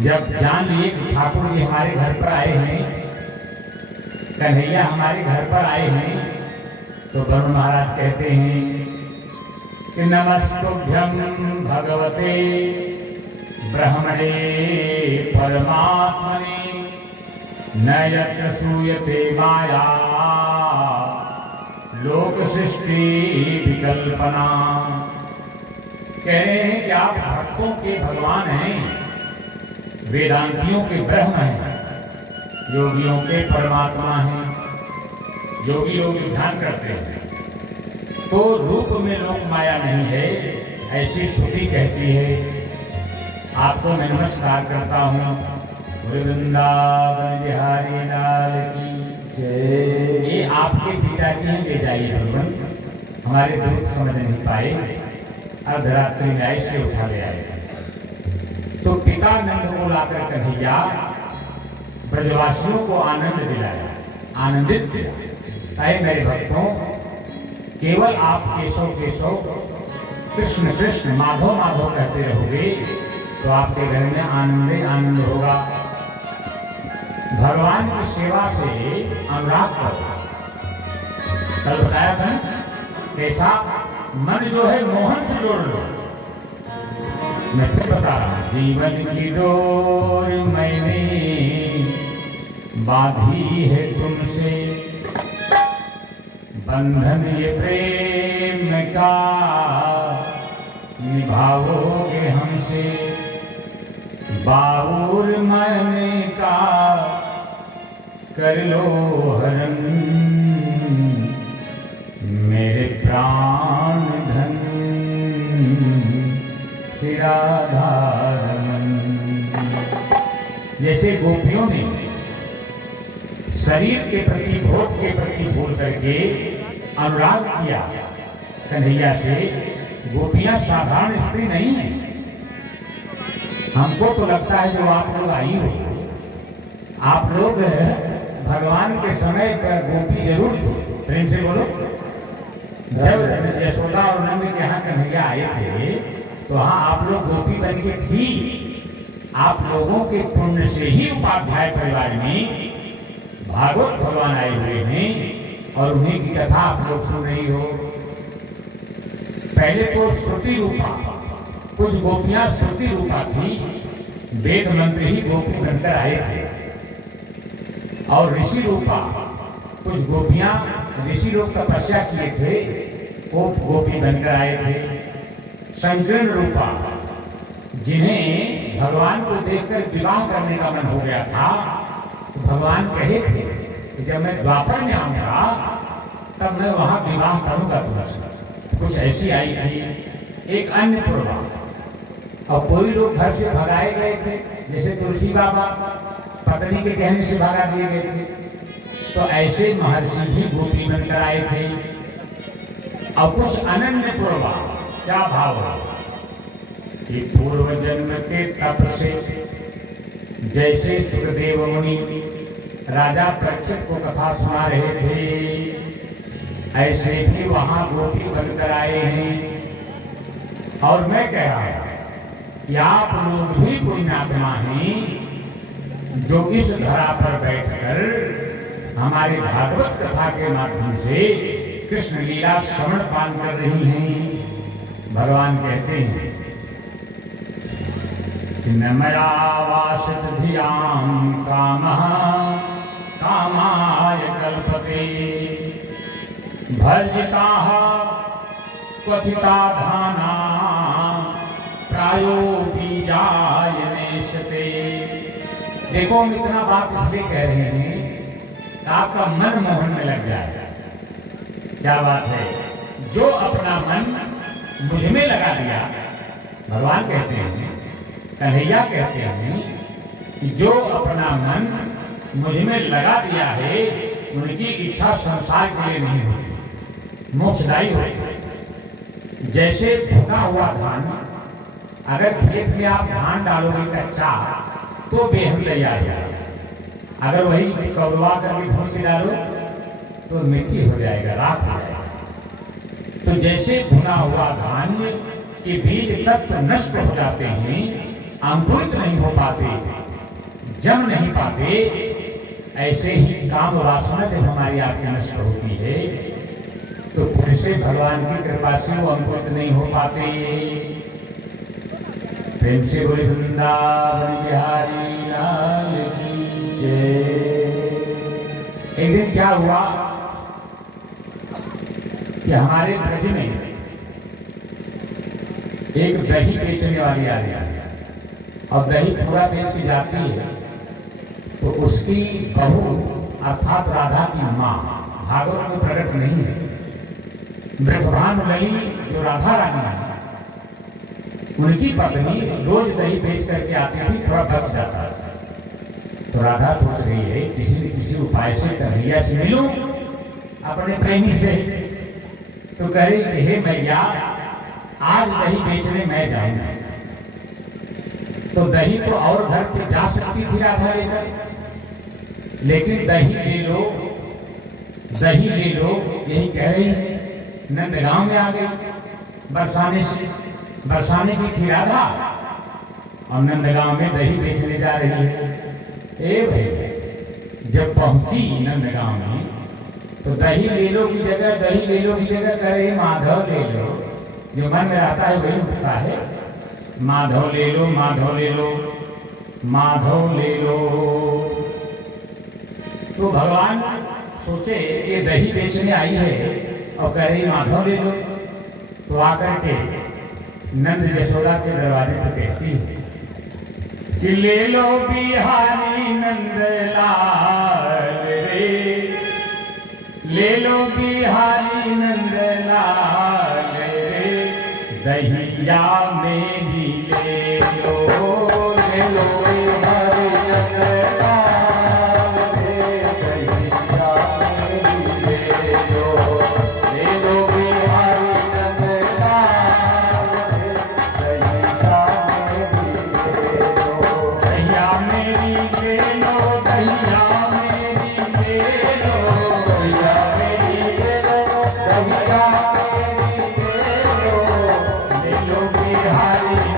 जब जान लिए कि ठाकुर जी हमारे घर पर आए हैं, कन्हैया हमारे घर पर आए हैं, तो वरुण महाराज कहते हैं कि नमस्तुभ्यं भगवते ब्रह्मणे परमात्मने न यत्र सूयते माया लोक सृष्टि विकल्पना। कह रहे हैं कि आप भक्तों के भगवान हैं, वेदांतियों के ब्रह्म हैं, योगियों के परमात्मा हैं। योगी लोग ध्यान करते हैं तो रूप में लोक माया नहीं है, ऐसी श्रुति कहती है। आपको मैं नमस्कार करता हूँ। वृंदावन बिहारी लाल की जय। ये आपके पिताजी हैं, ले जाइए भगवान। हमारे दूत समझ नहीं पाए, अर्धरात्रि में ऐसे उठा ले आए। तो पिता नंद को लाकर कन्हैया ब्रजवासियों को आनंद दिलाया, आनंदित दिलाया। अरे मेरे भक्तों, केवल आप केशव केशव कृष्ण कृष्ण माधव माधव कहते रहोगे तो आपके घर में आनंद ही आनंद होगा। भगवान की सेवा से अनुराग करो। कल बताया था कैसा मन जो है मोहन से जोड़ लो। मैं फिर बता रहा हूं, जीवन की डोर मैंने बांधी है तुमसे, बंधन ये प्रेम का निभाओगे हमसे। बाउर मन का कर लो हरण, मेरे प्राण धन राधारमन। जैसे गोपियों ने शरीर के प्रति भोग के प्रति भूल करके अनुराग किया कन्हैया से। गोपियां साधारण स्त्री नहीं है। हमको तो लगता है जो आप लोग आई हो, आप लोग भगवान के समय पर गोपी जरूर थे। प्रेम से बोलो। जब यशोदा और नंद के यहाँ कन्हैया आए थे तो हाँ आप लोग गोपी बन के थी। आप लोगों के पुण्य से ही उपाध्याय परिवार में भागवत भगवान आए हुए हैं और उन्हीं की कथा आप लोग सुन रही हो। पहले तो श्रुति रूपा, कुछ गोपियां श्रुति रूपा थी, वेद मंत्र ही गोपी बनकर आए थे। और ऋषि रूपा कुछ गोपियां ऋषि लोग तपस्या किए थे, वो गोपी बनकर आए थे। संकीर्ण रूपा जिन्हें भगवान को देखकर विवाह करने का मन हो गया था, तो भगवान कहे थे कि जब मैं द्वापर में आऊंगा तब मैं वहां विवाह करूंगा तुमसे। कुछ ऐसी आई थी। एक अन्य पूर्वा, और कोई लोग घर से भगाए गए थे, जैसे तुलसी बाबा पत्नी के कहने से भगा दिए गए थे। तो ऐसे महर्षि भी गोपी बनकर आए थे। और कुछ अनन्य पूर्वा, क्या भाव है कि पूर्व जन्म के तप से जैसे सुखदेव मुनि राजा परीक्षित को कथा सुना रहे थे, ऐसे भी वहां गोपी बनकर आए हैं। और मैं कह रहा हूं कि आप लोग भी पुण्यात्मा हैं जो इस धरा पर बैठकर हमारी भागवत कथा के माध्यम से कृष्ण लीला श्रवण पान कर रही हैं। भगवान कहते हैं कि न मया वासित धियां कामः कामाय कल्पते, भर्जिताः क्वथिता धाना प्रायो बीजाय नेशते। देखो हम इतना बात इसलिए कह रहे हैं कि आपका मन मोहन में लग जाए। क्या बात है, जो अपना मन मुझ में लगा दिया, भगवान कहते हैं, कन्हैया कहते हैं कि जो अपना मन मुझ में लगा दिया है उनकी इच्छा संसार के लिए नहीं होती, मोक्षदायी होती। जैसे भुना हुआ धान, अगर खेत में आप धान डालोगे कच्चा तो बेहद तैयार हो। अगर वही कौरवा करके भून के डालो तो मिट्टी हो जाएगा, राख हो जाएगा। तो जैसे भुना हुआ धान्य के बीज तत्व नष्ट हो जाते हैं, अंकुरित नहीं हो पाते, जम नहीं पाते, ऐसे ही काम वासना जब हमारी आपकी नष्ट होती है तो फिर से भगवान की कृपा से वो अंकुरित नहीं हो पाते। प्रेम से बोले वृंदावन बिहारी लाल की जय। एक दिन क्या हुआ कि हमारे ब्रज में एक दही बेचने वाली आ गई और दही पूरा बेच के जाती है, तो उसकी बहू अर्थात राधा की माँ, भागवत में प्रकट नहीं है, ब्रजभान लली जो राधा रानी है, उनकी पत्नी रोज दही बेच करके आती थी, थोड़ा बच जाता था। तो राधा सोच रही है किसी न किसी उपाय से कन्हैया से मिलूं अपने प्रेमी से। तो कह रही कि हे मैया, आज दही बेचने मैं जाऊंगा। तो दही तो और घर पे जा सकती थी राधा लेकर, लेकिन दही ले लो, दही ले लो यही कह रही है। नंदगांव में आ गई बरसाने की थी राधा, और नंदगांव में दही बेचने जा रही है। ए भाई, जब पहुंची नंदगांव में तो दही ले लो की जगह कह रही माधव ले लो। जो मन में आता है वही उठता है, माधव ले लो, माधव ले लो, माधव ले लो। तो भगवान सोचे कि दही बेचने आई है और कह रही माधव ले लो। तो आकर के नंद यशोदा के दरवाजे पर कहती है कि ले लो बिहारी नंदलाल रे, ले लो बिहारी नंदलाल रे, दहिया मेरी ले लो, ले लो बिहारी नंदलाल रे, दहिया मेरी ले लो, ले लो बिहारी नंदलाल रे, दहिया मेरी ले लो, दहिया मेरी ले लो, दहिया मेरी ले लो, दहिया मेरी ले लो, ले लो बिहारी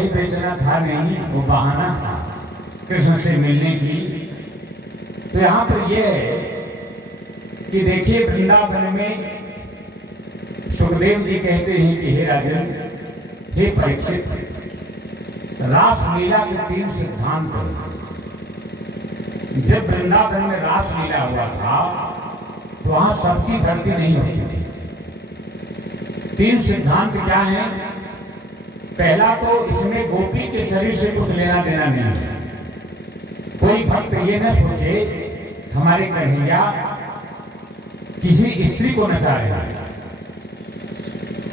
दही बेचना था नहीं, वो बहाना था कृष्ण से मिलने की। तो यहाँ पर यह है कि देखिए वृंदावन में सुखदेव जी कहते हैं कि हे राजन, हे परीक्षित, रासलीला के 3 सिद्धांत हैं। जब वृंदावन में रासलीला हुआ था तो वहां सबकी भक्ति नहीं होती थी। 3 सिद्धांत क्या हैं? पहला तो इसमें गोपी के शरीर से कुछ लेना देना नहीं है। कोई भक्त ये न सोचे हमारे कन्हैया किसी स्त्री को नचा रहा है।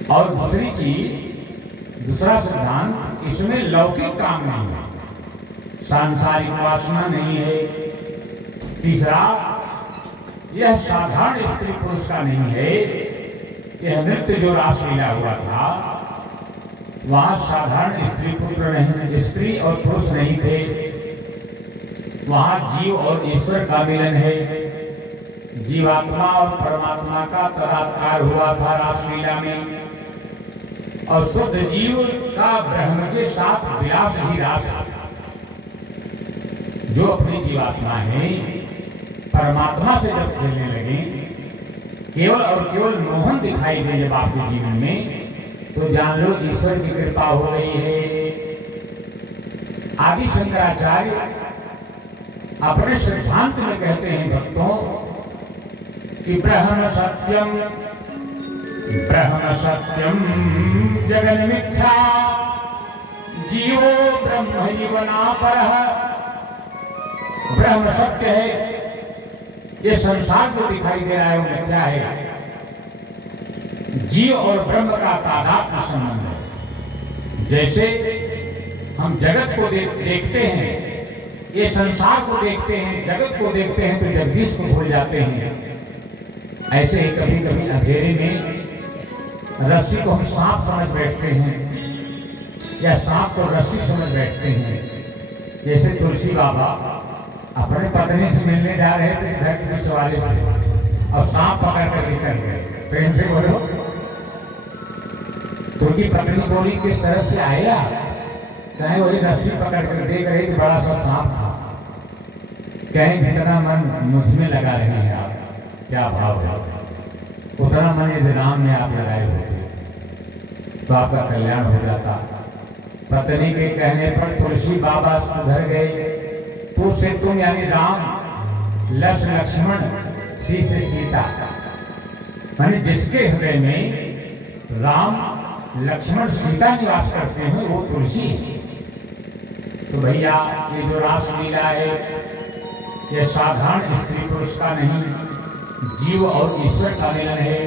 और दूसरी चीज, दूसरा सिद्धांत, इसमें लौकिक काम नहीं है, सांसारिक वासना नहीं है। तीसरा, यह साधारण स्त्री पुरुष का नहीं है। यह नृत्य जो रासलीला हुआ था वहां साधारण स्त्री पुत्र नहीं, स्त्री और पुरुष नहीं थे, वहां जीव और ईश्वर का मिलन है। जीवात्मा और परमात्मा का तदात्कार हुआ था रासलीला में। और शुद्ध जीव का ब्रह्म के साथ विलास ही रास है। जो अपनी जीवात्मा है परमात्मा से जब खेलने लगे, केवल और केवल मोहन दिखाई दे जब आपके जीवन में, तो जान लो ईश्वर की कृपा हो गई है। आदि शंकराचार्य अपने सिद्धांत में कहते हैं भक्तों कि ब्रह्म सत्यम जगन मिथ्या, जीवो ब्रह्मैव नापरः। ब्रह्म सत्य है, ये संसार जो दिखाई दे रहा है वो मिथ्या है। जीव और ब्रह्म का तादात्म्य संबंध है। जैसे हम जगत को देखते हैं, ये संसार को देखते हैं, जगत को देखते हैं तो जगदीश को भूल जाते हैं। ऐसे ही कभी कभी अंधेरे में रस्सी को हम सांप समझ बैठते हैं या सांप को रस्सी समझ बैठते हैं। जैसे तुलसी बाबा अपने पत्नी से मिलने जा रहे थे घर के पिछवाड़े से और सांप पकड़ करके चल गए। प्रेम से बोलो। तो उनकी पत्नी बोली किस तरफ से आया? कहें वही रस्सी पकड़ कर देख रहे थे, बड़ा सा सांप था। कहें जितना मन मुझ में लगा रहे हैं आप, क्या भाव है, उतना मन यदि राम में आप लगाए होते तो आपका कल्याण हो जाता। पत्नी के कहने पर तुलसी बाबा सुधर गए। तू से तुम यानी राम, लक्ष्मण, सी से सीता, यानी जिसके हृदय में राम लक्ष्मण सीता निवास करते हैं वो तुलसी। तो भैया ये जो रासलीला है ये साधारण स्त्री पुरुष का नहीं, जीव और ईश्वर का मिलन है।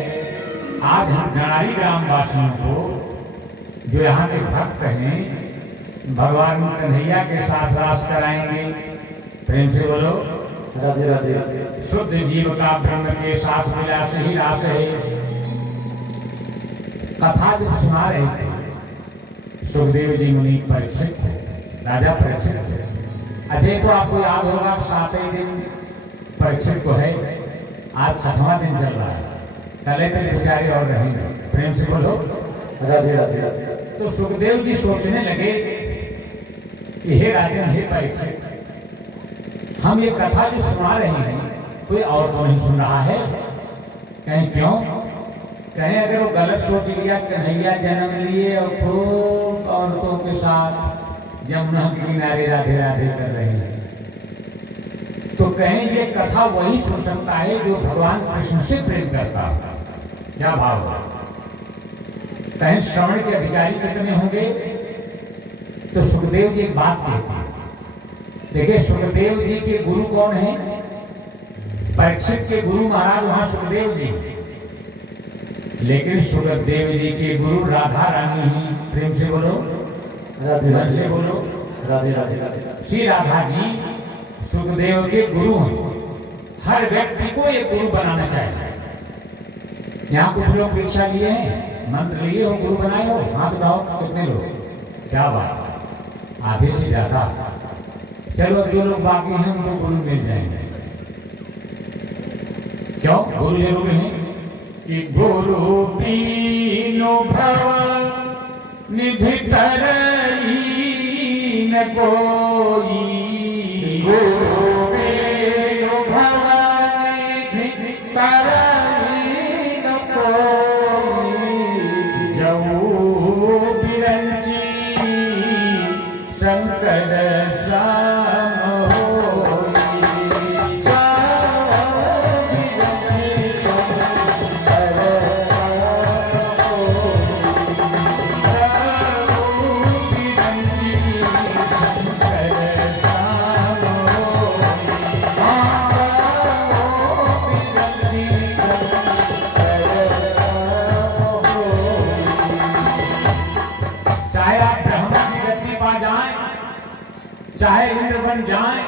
आज हम गणारी ग्राम वासियों को, जो यहाँ के भक्त हैं, भगवान कन्हैया के साथ रास कराएंगे। प्रेम से बोलो राधे राधे। शुद्ध जीव का ब्रह्म के साथ विलास ही रास है। कथा जब सुना रहे थे सुखदेव जी मुनि परीक्षित, राजा परीक्षित, अजय तो आपको याद होगा 7वें दिन परीक्षित को है, आज 6वां दिन चल रहा है, कल तक बेचारे और रहेंगे। प्रेम से बोलो राधे राधे। तो सुखदेव जी सोचने लगे कि हे राजन, हे परीक्षित, हम ये कथा जो सुना रहे हैं कोई और तो नहीं सुन रहा है। कहें क्यों? कहें अगर वो गलत सोच लिया, कन्हैया जन्म लिए और खूब औरतों के साथ यमुना के किनारे राधे राधे कर रहे हैं, तो कहें ये कथा वही सुन सकता है जो भगवान कृष्ण से प्रेम करता है। क्या भाव है? कहें श्रवण के अधिकारी कितने होंगे? तो सुखदेव जी एक बात कहते हैं। देखिए सुखदेव जी के गुरु कौन है? परीक्षित के गुरु महाराज वहां सुखदेव जी, लेकिन सुखदेव जी के गुरु राधा रानी ही। प्रेम से बोलो राधे से बोलो राधे राधे। श्री राधा जी सुखदेव के गुरु हैं। हर व्यक्ति को एक गुरु बनाना चाहिए। यहाँ कुछ लोग दीक्षा लिए हैं, मंत्र लिए हो, गुरु बनाए हो, हाथ उठाओ। कितने लोग? क्या बात, आधे से ज्यादा। चलो अब जो लोग बाकी हैं उनको गुरु मिल जाएंगे। क्यों गुरु जरूरी है? कि गुरु बीनु भव निधि तरई न कोई गुरु बिनु भवानी तरही न कोई। जऊ बिरंची शंकर सम होई। चाहे आप ब्रह्मा की गद्दी पा जाएं, चाहे इंद्र बन जाएं,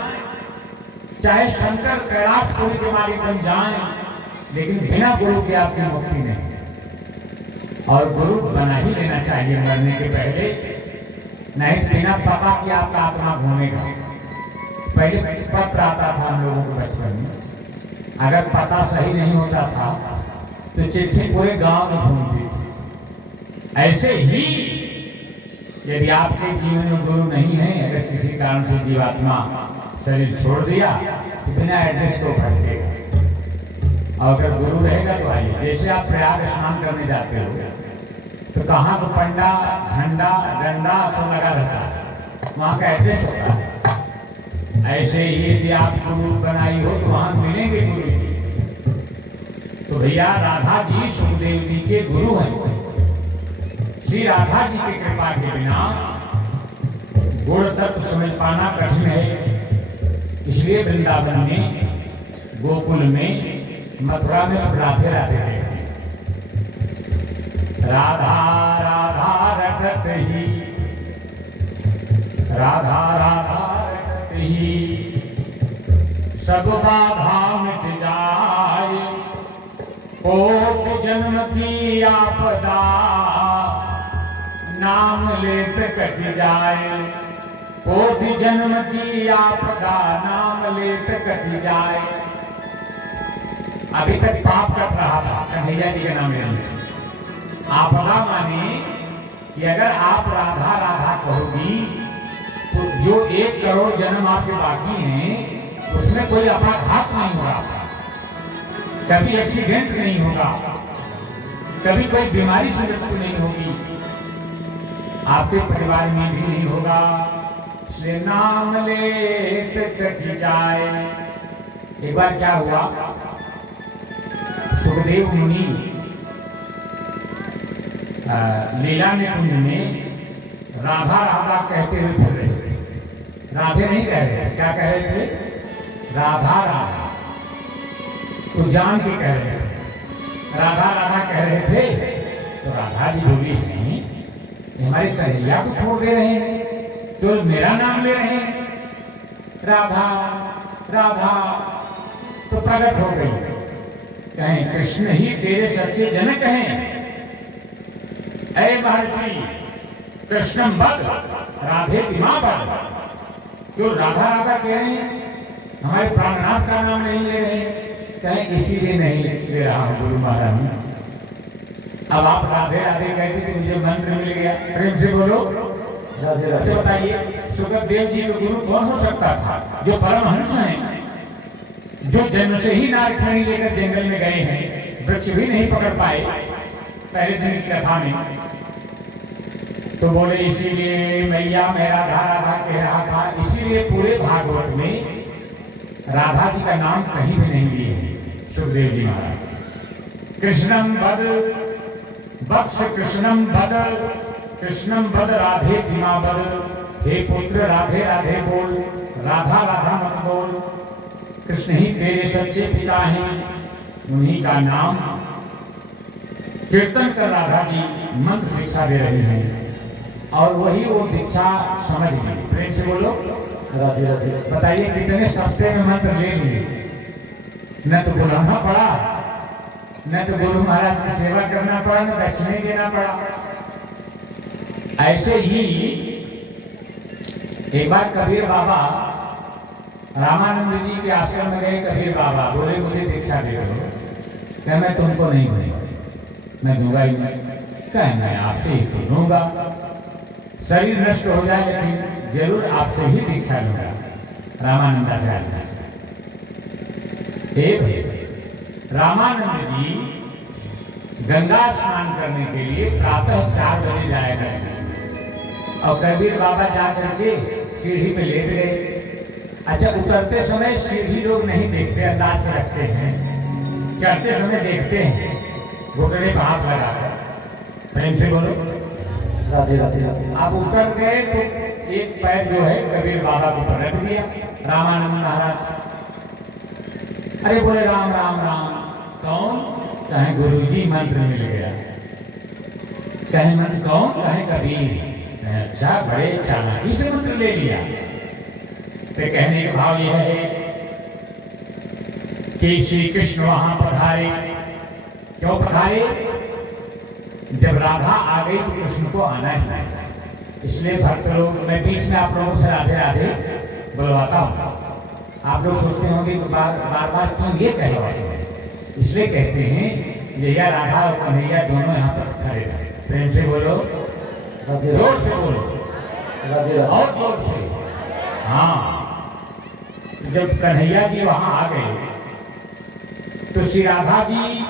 चाहे शंकर कैलाश पुरी के मालिक बन जाएं, लेकिन बिना गुरु के आपकी मुक्ति नहीं। और गुरु बना ही लेना चाहिए मरने के पहले, नहीं बिना पता कि आपका आत्मा घूमेगा। पहले पत्र आता था हम लोगों को बचपन में, अगर पता सही नहीं होता था तो चिट्ठी पूरे गांव में घूमती थी। ऐसे ही यदि आपके जीवन में गुरु नहीं है, अगर किसी कारण से जीवात्मा शरीर छोड़ दिया तो बिना एड्रेस को भटकेगा। और अगर गुरु रहेगा तो आइए, जैसे आप प्रयाग स्नान करने जाते हो तो कहाँ को पंडा झंडा डंडा सब लगा रहता है, वहाँ का एड्रेस होता है। ऐसे ही यदि आप गुरु बनाई हो तो वहाँ मिलेंगे गुरु जी। तो भैया राधा जी सुखदेव जी के गुरु हैं। श्री राधा जी की कृपा के बिना गुण तत्व समझ पाना कठिन है। इसलिए वृंदावन में, गोकुल में, मथुरा में सब राधे राधे कहते हैं। राधा राधा रटत ही, राधा राधा रटत ही, सब बाधा मिट जाए, कोटि जन्म की आपदा, नाम लेत कट जाए। कोटि जन्म की आपदा, नाम लेत कट जाए। अभी तक पाप कट रहा था कन्हैया जी के नाम लेने से। आपदा माने कि अगर आप राधा राधा कहोगी तो जो 1 करोड़ जन्म आपके बाकी हैं उसमें कोई अपघात नहीं होगा, कभी एक्सीडेंट नहीं होगा, कभी कोई बीमारी से मृत्यु नहीं होगी, आपके परिवार में भी नहीं होगा। इसलिए नाम लेत कट जाए। एक बार क्या हुआ, सुखदेव मुनि लीला में कुंज में राधा राधा कहते हुए फिर रहे थे। राधे नहीं कह रहे थे, क्या कह रहे थे? राधा राधा। तो जान के कह रहे थे, राधा राधा कह रहे थे। तो राधा जी बोली नहीं, हमारे कन्हैया को छोड़ दे रहे हैं, तो मेरा नाम ले रहे हैं, राधा राधा। तो प्रकट हो गई, कहें कृष्ण ही तेरे सच्चे जनक हैं। ऐ महर्षि कृष्णम बद राधे दिमा बद। क्यों राधा राधा कह रहे हैं, हमारे प्राणनाथ का नाम नहीं ले रहे हैं? कहें इसीलिए नहीं ले रहा हूं गुरु महाराज। अब आप राधे राधे कहते तो मुझे मंत्र मिल गया। प्रेम से बोलो राधे राधे। बताइए सुखदेव जी का गुरु कौन हो सकता था? जो परमहंस हैं, जो जन्म से ही नारखड़ी लेकर जंगल में गए हैं, वृक्ष भी नहीं पकड़ पाए पहले दिन की कथा में। तो बोले इसीलिए मैया मैं राधा राधा कह रहा था। इसीलिए पूरे भागवत में राधा जी का नाम कहीं भी नहीं लिए सुखदेव जी महाराज। कृष्णम बद वत्स कृष्णम बद, कृष्णम बद राधे दिमा बद। हे पुत्र राधे राधे बोल, राधा राधा मत बोल। कृष्ण ही तेरे सच्चे पिता हैं, उन्हीं का नाम कीर्तन कर राधा जी मंत्र दीक्षा दे रहे हैं। और वही वो दीक्षा समझ गई। प्रेम से बोलो राधे राधे। बताइए कितने सस्ते में मंत्र ले लिए, न तो बुलाना पड़ा, न तो गुरु महाराज की सेवा करना पड़ा, न दक्षिणे देना पड़ा। ऐसे ही एक बार कबीर बाबा रामानंद जी के आश्रम में गए। कबीर बाबा बोले मुझे दीक्षा दे दो। क्या मैं तुमको नहीं दूंगा, मैं दूंगा ही नहीं। क्या मैं आपसे ही तो दूंगा, शरीर नष्ट हो जाए लेकिन जरूर आपसे ही दीक्षा लूंगा, रामानंदाचार्य से। रामानंद जी गंगा स्नान करने के लिए प्रातः 4 बजे जाया करते और कबीर बाबा जा करके सीढ़ी पे लेट गए। अच्छा, उतरते समय सीढ़ी लोग नहीं देखते, अंदाज से रखते हैं, चढ़ते समय देखते हैं, घुटने पर हाथ लगाकर। प्रेम से बोलो राधे राधे राधे। आप उतर गए तो एक पैर जो है कबीर बाबा को पलट दिया रामानंद महाराज। अरे बोले राम राम राम। कौन? कहे गुरुजी मंत्र मिल गया। कहे मंत्र कौन? कहे कबीर। कहे अच्छा, बड़े चालाकी से मंत्र ले लिया। तो कहने का भाव यह है कि श्री कृष्ण वहां पधारे। क्यों पधारे? जब राधा आ गई तो कृष्ण को आना ही है। इसलिए भक्त लोग, मैं बीच में आप लोगों से राधे राधे बुलवाता हूँ। आप लोग सोचते होंगे कि बार बार क्यों ये कहलवाते हैं। इसलिए कहते हैं जया राधा और कन्हैया दोनों यहाँ पर खड़े रहे। प्रेम से बोलो, जोर से बोलो, और जोर से। हाँ, जब कन्हैया जी वहां आ गए तो श्री राधा जी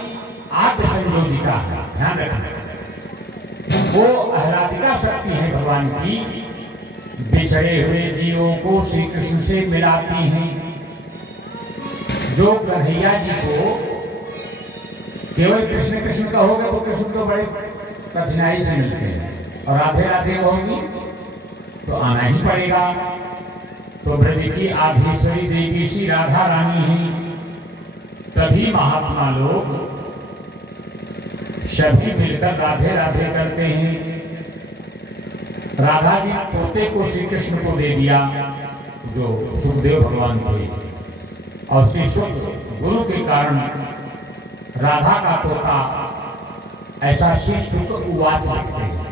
आद्य संयोजिका है, ध्यान रखना। वो आह्लादिका शक्ति है भगवान की, बिछड़े हुए जीवों को श्री कृष्ण से मिलाती हैं। जो कन्हैया जी को केवल कृष्ण कृष्ण कहोगे तो कृष्ण तो बड़े कठिनाई से मिलते हैं, और राधे राधे कहोगी तो आना ही पड़ेगा। तो ब्रज की आधीश्वरी देवी श्री राधा रानी हैं। तभी महात्मा लोग सभी मिलकर राधे राधे करते हैं। राधा जी तोते को श्री कृष्ण को दे दिया, जो सुखदेव भगवान थे, और श्री शुक गुरु के कारण राधा का तोता ऐसा श्री शुक उवाच लिखते हैं।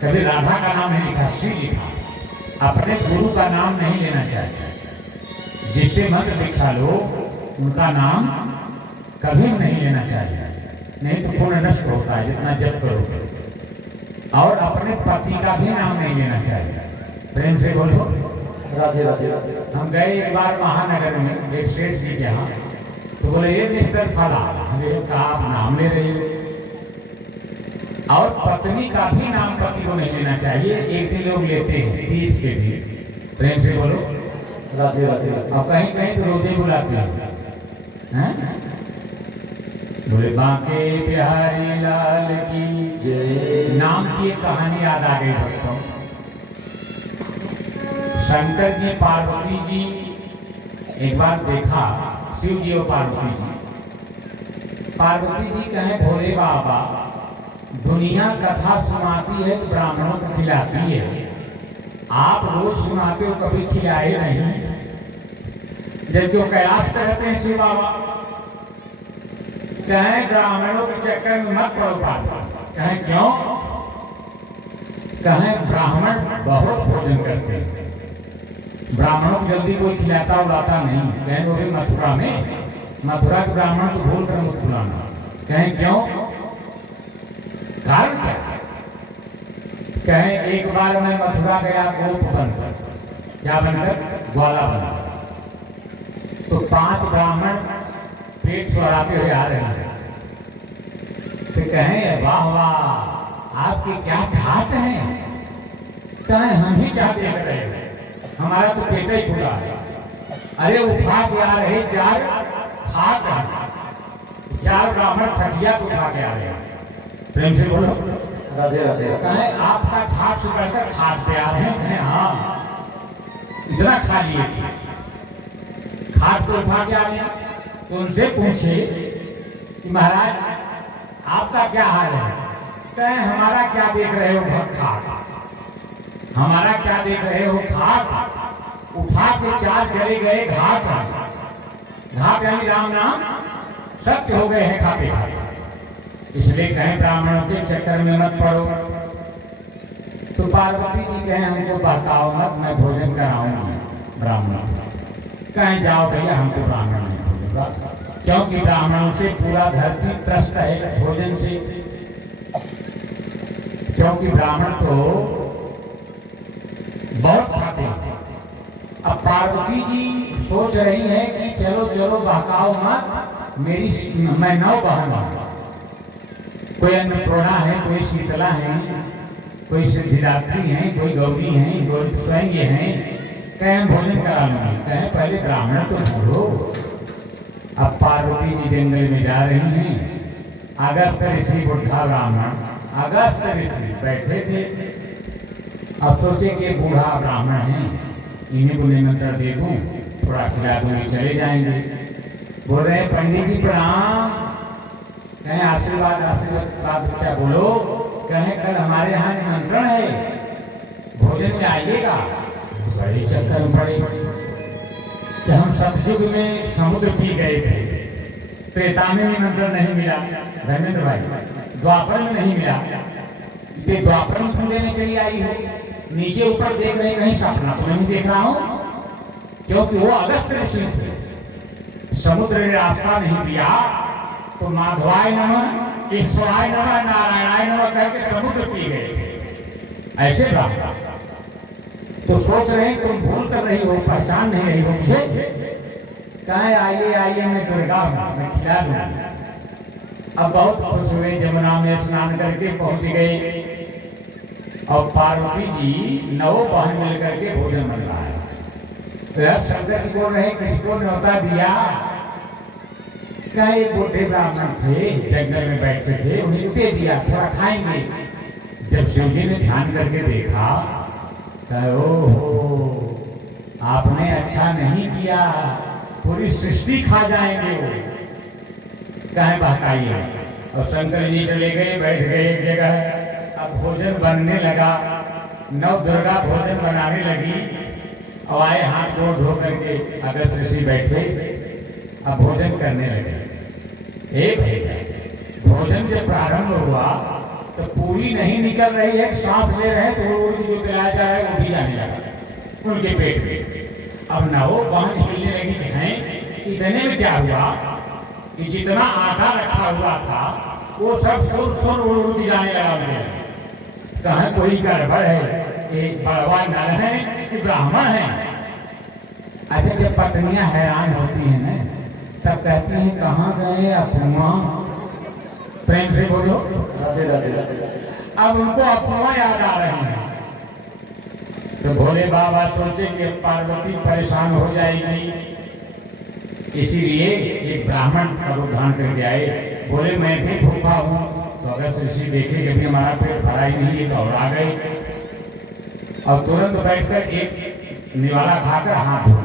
कभी राधा का नाम नहीं लिखा, श्री लिखा। अपने गुरु का नाम नहीं लेना चाहिए। जिससे मंत्र दीक्षा लो उनका नाम कभी नहीं लेना चाहिए, नहीं तो पुण्य नष्ट होता है जितना जप करोगे। और अपने पति का भी नाम नहीं लेना चाहिए। प्रेम से बोलो राधे राधे राधे। हम गए एक बार महानगर में एक सेठ जी के यहाँ, तो बोले ये मिस्टर फला। हमें कहा आप नाम ले रहे हो। और पत्नी का भी नाम पति को नहीं लेना चाहिए। एक दिन लोग लेते हैं 30 के दिन। प्रेम से बोलो राधे राधे राधे। और कहीं कहीं तो रोजे बुलाते हैं, बोले बांके बिहारी लाल की जय। नाम की एक कहानी याद आ गई भक्तों। शंकर जी पार्वती जी एक बार देखा, शिव जी और पार्वती जी। पार्वती जी कहें भोले बाबा दुनिया कथा सुनाती है तो ब्राह्मणों को खिलाती है, आप रोज सुनाते हो कभी खिलाए नहीं। जबकि वो कैलाश पे रहते हैं शिव बाबा। कहें ब्राह्मणों के चक्कर में मत पड़ो पार्वती। कहें क्यों? कहें ब्राह्मण बहुत भोजन करते हैं, ब्राह्मणों को जल्दी कोई खिलाता उलाता नहीं। कहें बोले मथुरा में, मथुरा के ब्राह्मण तो भूल कर मत बुलाना। कहें क्यों? कारण क्या? कहें एक बार मैं मथुरा गया गोप बनकर, क्या बनकर? ग्वाला बना। तो 5 ब्राह्मण पेट स्वराते हुए आ रहे हैं। तो कहें वाह वाह आपके क्या ठाट हैं। कहें हम ही क्या देख रहे हैं, हमारा तो पेट ही खुला है। अरे उठा के आ रहे 4 खाट, 4 ब्राह्मण खटिया को उठा के आ रहे हैं। प्रेम से बोलो राधे राधे। कहें आपका ठाट से बढ़कर खाट पे आ रहे हैं। हाँ, इतना खा लिए थे, खाट को उठा के आ रहे हैं। तो उनसे पूछे कि महाराज आपका क्या हाल है। कहें हमारा क्या देख रहे हो खाट, हमारा क्या देख रहे हो खाट। उठा के 4 चले गए घाट। घाट यानी राम नाम सत्य हो गए हैं खाते खाते। इसलिए कहें ब्राह्मणों के चक्कर में मत पड़ो। तो पार्वती जी कहें हमको बहकाओ मत, मैं भोजन कराऊंगी ब्राह्मणों। कहें जाओ भैया हमको ब्राह्मण नहीं भोजूंगा, क्योंकि ब्राह्मणों से पूरा धरती त्रस्त है भोजन से। क्योंकि ब्राह्मण तो बहुत खाते हैं। अब पार्वती जी सोच रही हैं कि चलो चलो बहकाओ मत, मैं 9 बहन हूं। कोई अन्नपूर्णा है, कोई शीतला है, कोई सिद्धिदात्री है, कोई गौरी है, कोई स्वयं ये है। कहें भोजन करा लूंगी, कहें पहले ब्राह्मण तो ढूंढो। अब पार्वती जी जंगल में जा रही हैं। अगस्त ऋषि बुढ़ा ब्राह्मण, अगस्त ऋषि बैठे थे। अब सोचे कि बूढ़ा ब्राह्मण है, इन्हीं को निमंत्रण दे दूं, थोड़ा खिला दूंगी, चले जाएंगे। बोल रहे हैं पंडित जी प्रणाम। कहें आशीर्वाद आशीर्वाद बच्चा बोलो। कहें कल हमारे यहाँ निमंत्रण है, भोजन में आइएगा। बड़ी चक्कर में पड़े कि हम सतयुग में समुद्र पी गए थे, त्रेता में निमंत्रण नहीं मिला धर्मेंद्र भाई, द्वापर में नहीं मिला, द्वापर में तुम देने चली आई हो। नीचे ऊपर देख रहे, कहीं सपना तो नहीं देख रहा हूं, क्योंकि वो अगस्त ऋषि थे। समुद्र ने रास्ता नहीं दिया तो माधवाय नमः, केशवाय नमः, नारायणाय नमः कह के समुद्र पी गए। ऐसे ब्राह्मण तो सोच रहे हैं तुम भूल कर रही हो, पहचान नहीं रही हो मुझे। कहें आइए आइए, मैं दुर्गा हूं, मैं खिला दूंगा। अब बहुत खुश हुए, जमुना में स्नान करके पहुंच गए। और पार्वती जी 9 बहन मिलकर के भोजन बन रहा है। तो यार शंकर जी बोल रहे किसको न्योता दिया? क्या एक बूढ़े ब्राह्मण थे, जंगल में बैठे थे, उन्हें दे दिया, थोड़ा खाएंगे। जब शिव जी ने ध्यान करके देखा, ओहो आपने अच्छा नहीं किया, पूरी सृष्टि खा जाएंगे वो, कहें बहकाइए। और शंकर जी चले गए, बैठ गए एक जगह। अब भोजन बनने लगा, 9 दुर्गा भोजन बनाने लगी। और आए हाथ धो करके अगस्त ऋषि बैठे, अब भोजन करने लगे। भैया भोजन जब प्रारंभ हुआ तो पूरी नहीं निकल रही है, सांस ले रहे हैं तो उनकी जो पिलाया जा रहा है वो भी जाने लगा उनके पेट में। अब 9 बहन हिलने लगी कि हैं। इतने में क्या हुआ कि जितना आटा रखा हुआ था वो सब सुर उड़ के जाने लगा। कहाँ कोई गड़बड़ है, एक बड़वा नर है कि ब्राह्मण है। अच्छा जब पत्नियां हैरान होती हैं ना, तब कहती हैं कहाँ गए अपुआ, प्रेम से बोलो। अब उनको अपुआ याद आ रहे हैं। तो भोले बाबा सोचे कि पार्वती परेशान हो जाएगी, इसीलिए एक ब्राह्मण का रूप धारण करके आए। बोले मैं भी भूखा हूँ। तो अगस्त ऋषि देखे कि भी हमारा पेट भरा ही नहीं है, तो और आ गए। और तुरंत बैठकर एक निवाला खाकर हाथ धो।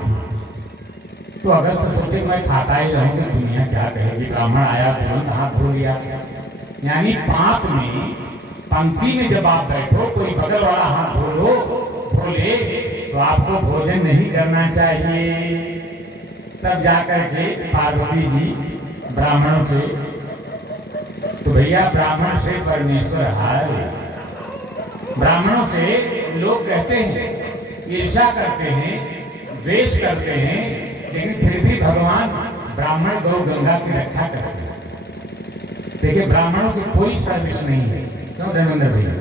तो अगस्त सोचे मैं खाता ही रहूंगी, दुनिया क्या कहेगी। ब्राह्मण आया, तुरंत हाथ धो लिया। यानी पाप में पंक्ति में जब आप बैठो, कोई बगल वाला हाथ धोले तो आपको भोजन नहीं करना चाहिए। तब जाकर के पार्वती जी ब्राह्मणों से, तो भैया ब्राह्मण से परमेश्वर हाय। ब्राह्मणों से लोग कहते हैं, ईर्ष्या करते हैं, द्वेष करते हैं, लेकिन फिर भी भगवान ब्राह्मण गौ गंगा की रक्षा करते हैं। देखिए ब्राह्मणों की कोई सर्विस नहीं है, क्यों धर्मेंद्र भैया,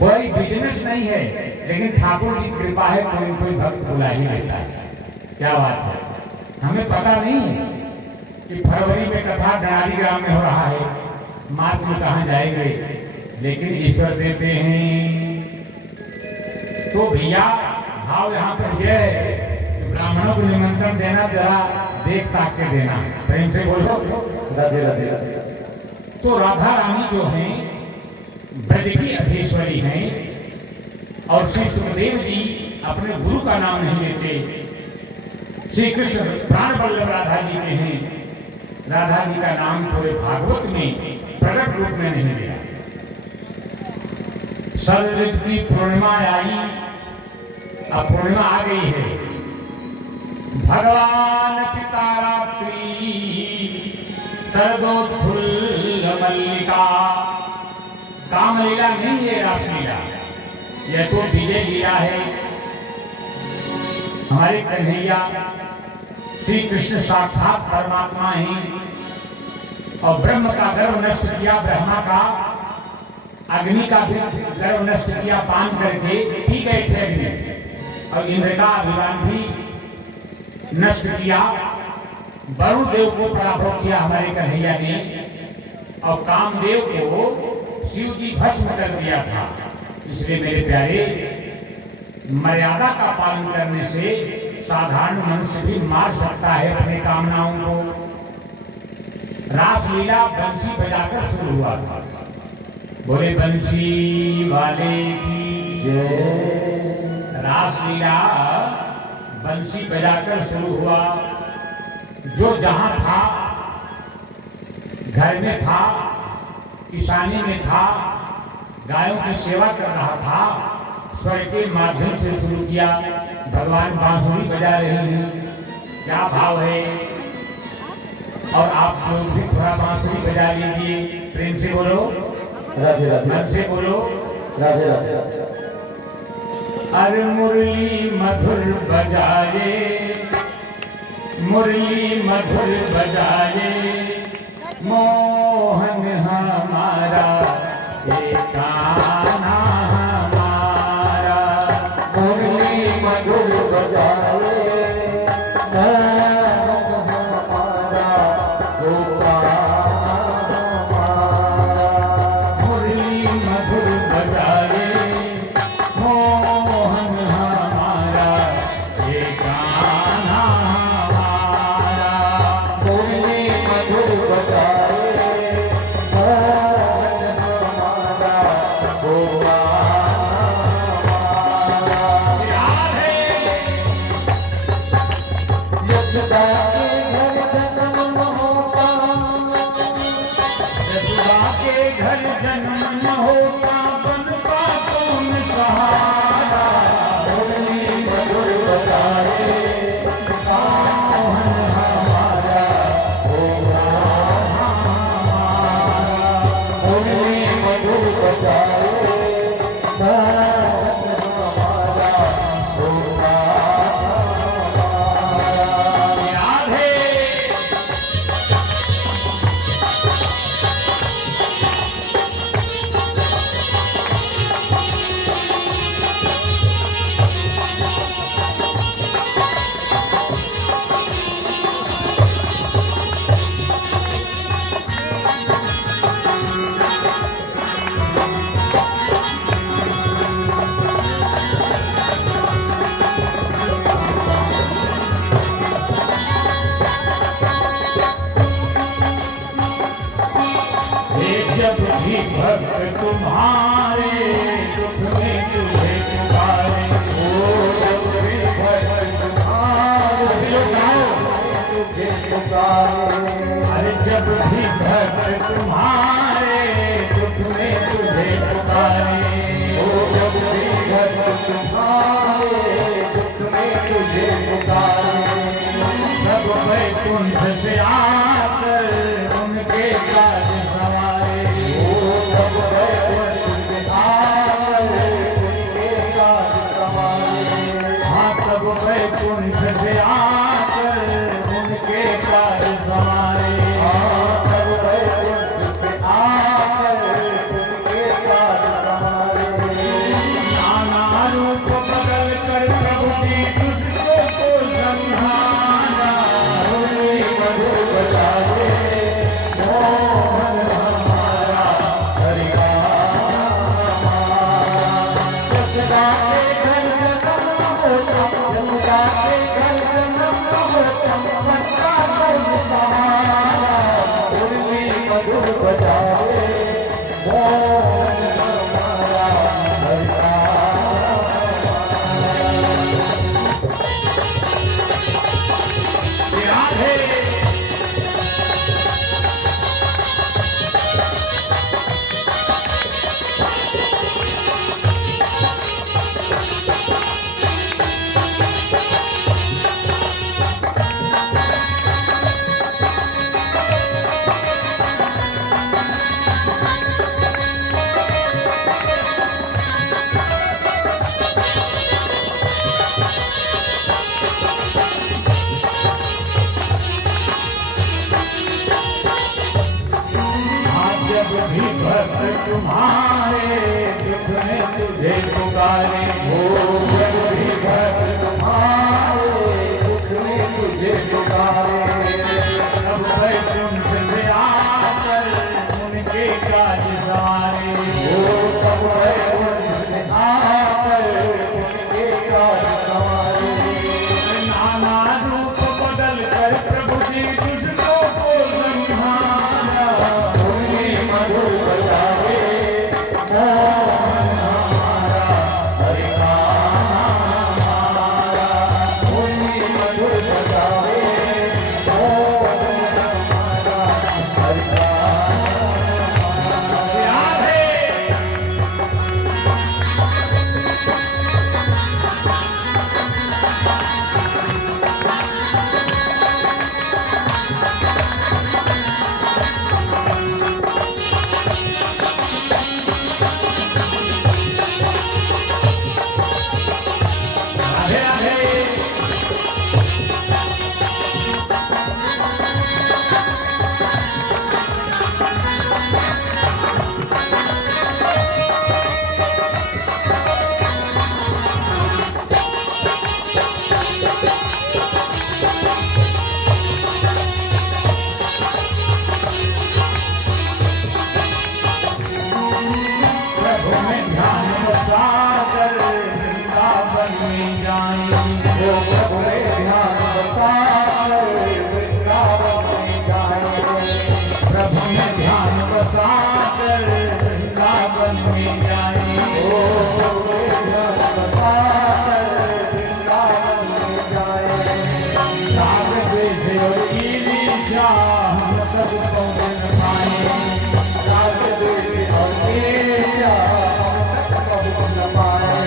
कोई बिजनेस नहीं है, लेकिन ठाकुर की कृपा है, कोई भक्त बुला ही लेता है। क्या बात है। हमें पता नहीं है कि फरवरी में कथा डनारी ग्राम में हो रहा है, मार्च में कहाँ जाएंगे, लेकिन ईश्वर देते हैं। तो भैया भाव यहाँ पर यह है कि ब्राह्मणों को निमंत्रण देना जरा देख ताक के देना। प्रेम से बोलो राधे राधे राधे। तो राधा रानी जो हैं ब्रज की अधीश्वरी हैं, और श्री सुखदेव जी अपने गुरु का नाम नहीं लेते। श्री कृष्ण प्राण वल्लभ राधा जी के हैं। राधा जी का नाम पूरे भागवत में प्रकट रूप में नहीं लिया। शरद ऋतु की पूर्णिमा आई, अब पूर्णिमा आ गई है। भगवान पिता रात्रि शरदोत्फुल्ल मल्लिका। कामलीला नहीं है, रासलीला, यह तो विजय लीला है। हमारे कन्हैया श्री कृष्ण साक्षात परमात्मा हैं, और ब्रह्म का गर्व नष्ट किया ब्रह्मा का, अग्नि का भी गर्व नष्ट किया, पान करके पी गए थे अग्नि, और इंद्र का अभिमान भी नष्ट किया। वरुण देव को पराभव किया हमारे कन्हैया ने, और कामदेव को शिव जी भस्म कर दिया था। इसलिए मेरे प्यारे, मर्यादा का पालन करने से साधारण मनुष्य भी मार सकता है अपने कामनाओं को। रासलीला बंसी बजाकर शुरू हुआ था। बोले बंसी वाले की जय। रासलीला बंसी बजाकर शुरू हुआ। जो जहां था, घर में था, किसानी में था, गायों की सेवा कर रहा था, स्वर के माध्यम से शुरू किया। भगवान बांसुरी बजा रहे हैं, क्या भाव है। और आप लोग भी थोड़ा बांसुरी बजा लीजिए, प्रेम से बोलो, राधे राधे मन से बोलो। राधे राधे। अरे मुरली मधुर बजाए, मुरली मधुर बजाए, मोहन हमारा ये कान्हा हमारा। मुरली मधुर बजाए, मुरली मधुर बजाए, मोहन हमारा ये कान्हा हमारा। मुरली मधुर बजाए, यशोदा के घर जन्म न होता, बनता कौन सहारा। मुरली मधुर बजाए, मोहन हमारा मुरली मधुर बजाए, याद है। जब भी भक्त तुम्हारे दुख में तुझे पुकारे, ओ जब भी भक्त तुम्हारे तुझे पुकारे, अरे जब भी भक्त तुम्हारे दुख में तुझे पुकारे, ओ जब भी भक्त तुम्हारे दुख में तुझे पुकारे, सब वैकुंठ से आकर उनके काज सवारे। ओ जब वैकुंठ से आए उनके काज संवारे, हाँ, सब वैकुंठ से आकर उनके काज सवारे। जब वैकुंठ से आए उनके काज संवारे, नाना रूप बदल कर प्रभु जी दुष्टों को संहारा। मुरली मधुर बजाए, मोहन हमारा हरि का यशोदा के घर जन्म होता, यशोदा के घर जन्म होता, बनता कौन सहारा। मुरली मधुर बजाए, मोहन हमारा हरि का राधे जब भी भक्त तुम्हारे वो अपने ध्यान बसाए वृंदावन में जाए। प्रभु ने ध्यान बसा कर वृंदावन में जाए। ओ ध्यान बसाए वृंदावन में जाए। राग द्वेष और ईर्ष्या हम सबको मिल पाए। राग द्वेष और ईर्ष्या हम सबको न पाए।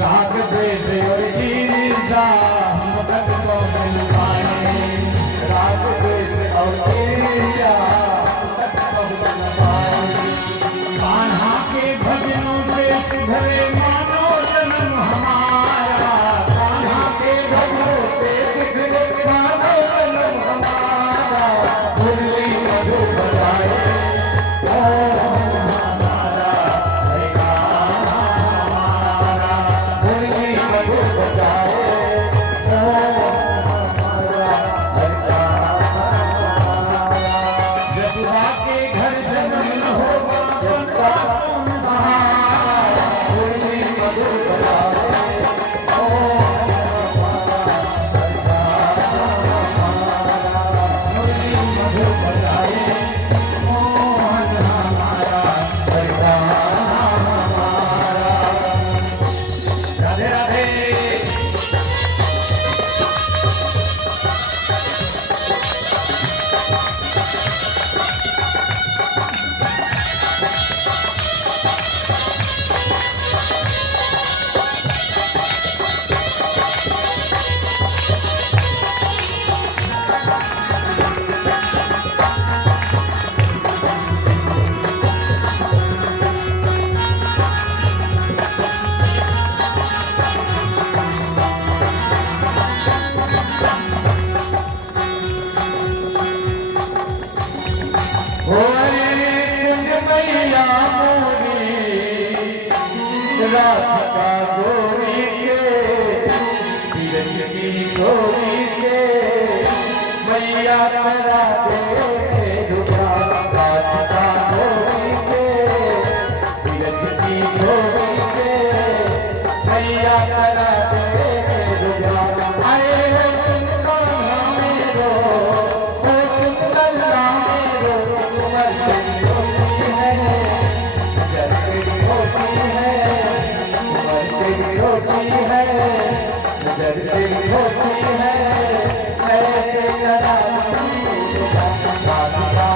राग द्वेष और ईर्ष्या हम सबको मिल पाए। राग द्वेष और ईर्ष्या हम सबको न पाए। कान्हा के भजनों से सुधरे मानो जन्म हमारा। कान्हा के भजनों से बिखरे मानो जन्म हमारा। मुरली मधुर बजाए हमारा हरे कान्हा हमारा। मुरली मधुर बजाए हमारा हरता हमारा। यशोदा के घर जन्म न होगा जगता हमारा। मुरली मधुर बजाए हमारा हरता हमारा। मुरली मधुर बजाए मोहन हमारा हरता हमारा। राधे राधे। मैया मोरी राधिका गोरी से तीरथ की छोरी से मैया करा दे दुआ। राधिका गोरी से तीरथ की छोरी से मैया करा दे दुआ। आए हो मेरो ओ सुंदर मेरो छोटी है नजर तेरी छोटी है। ऐसे करा राधिका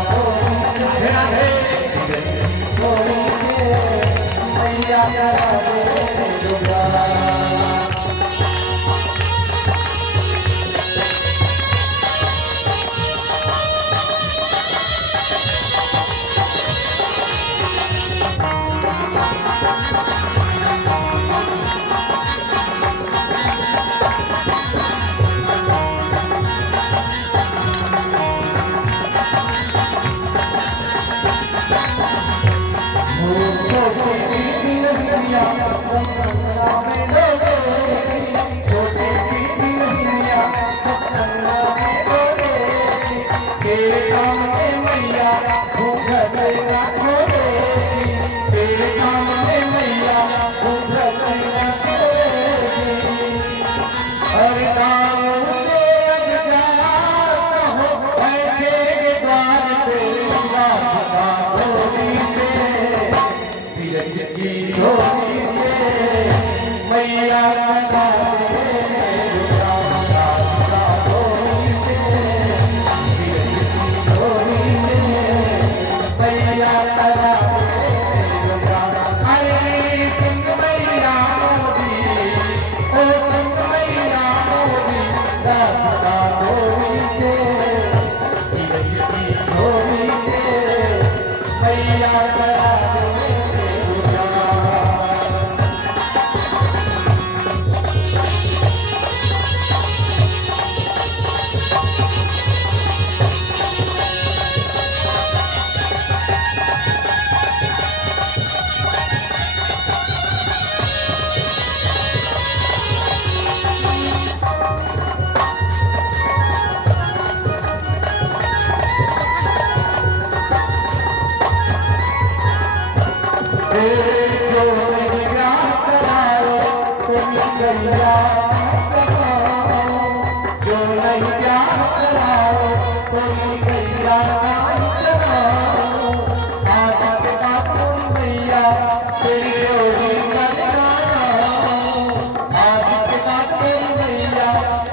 छोड़ी के मैया करा दे दुआ।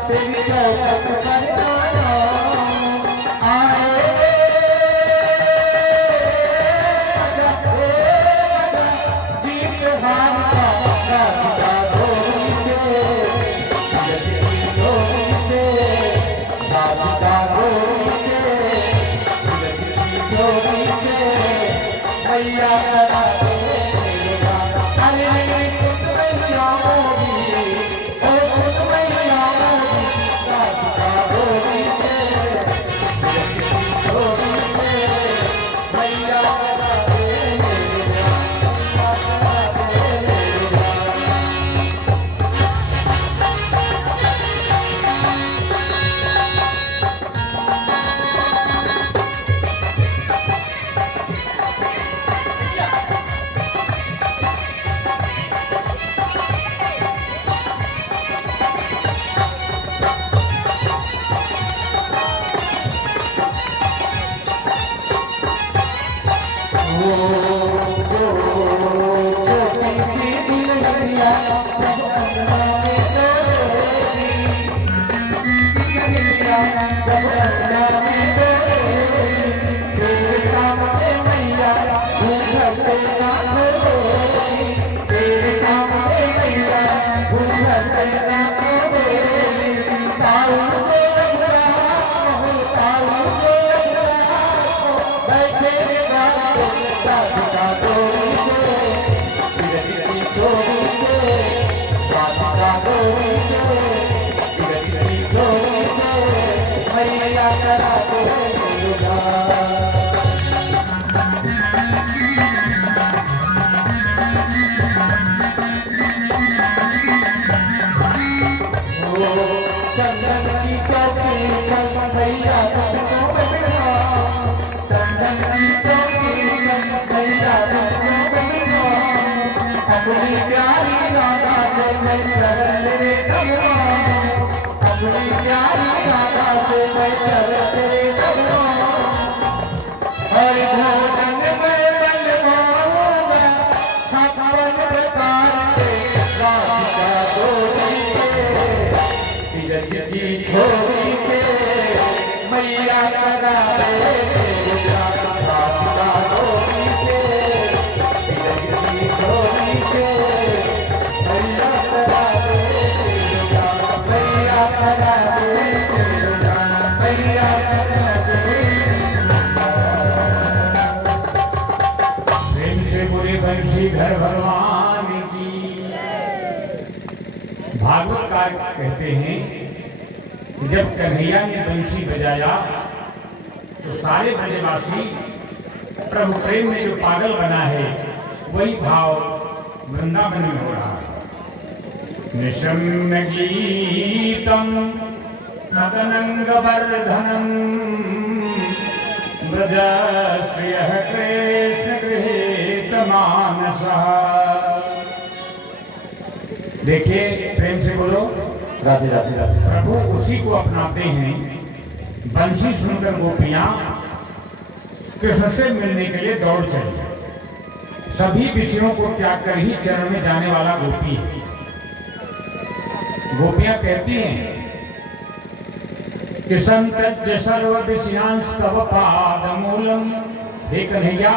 तेरी चौखट पर आए जीत हार का राधिका डोरी से यदि डोरी से राधिका डोरी से यदि डोरी से मैया करा दे अरे सुन मैया मोरी ओ सुन मैया मोरी राधिका डोरी से यदि डोरी से मैया करा दे अपनी प्यारी राधा से मैं चरण रे अपनी प्यारी राधा से मैं चरण रे हर भोजन में बनवाऊंगा छप्पन प्रकार के राधिका डोरी के तिरछ की छोरी से मैया करा दे राधिका डोरी से प्रेम से बोले बंशी घर भगवान की। भागवत कार कहते हैं कि जब कन्हैया ने बंशी बजाया तो सारे ब्रजवासी प्रभु प्रेम में जो पागल बना है वही भाव वृंदावन में हो रहा है। निशम्य गीतम सदनंग वर्धनम ब्रजश्रियः कृष्ण गृहीत मानसः। देखिए प्रेम से बोलो राधे राधे राधे। प्रभु उसी को अपनाते हैं। बंसी सुनकर गोपियां कृष्ण से मिलने के लिए दौड़ चली। सभी विषयों को त्याग कर ही चरण में जाने वाला गोपी है। गोपियां कहती हैं कि संत्यज्य सर्व विषयांश तव पाद मूलम। हे कन्हैया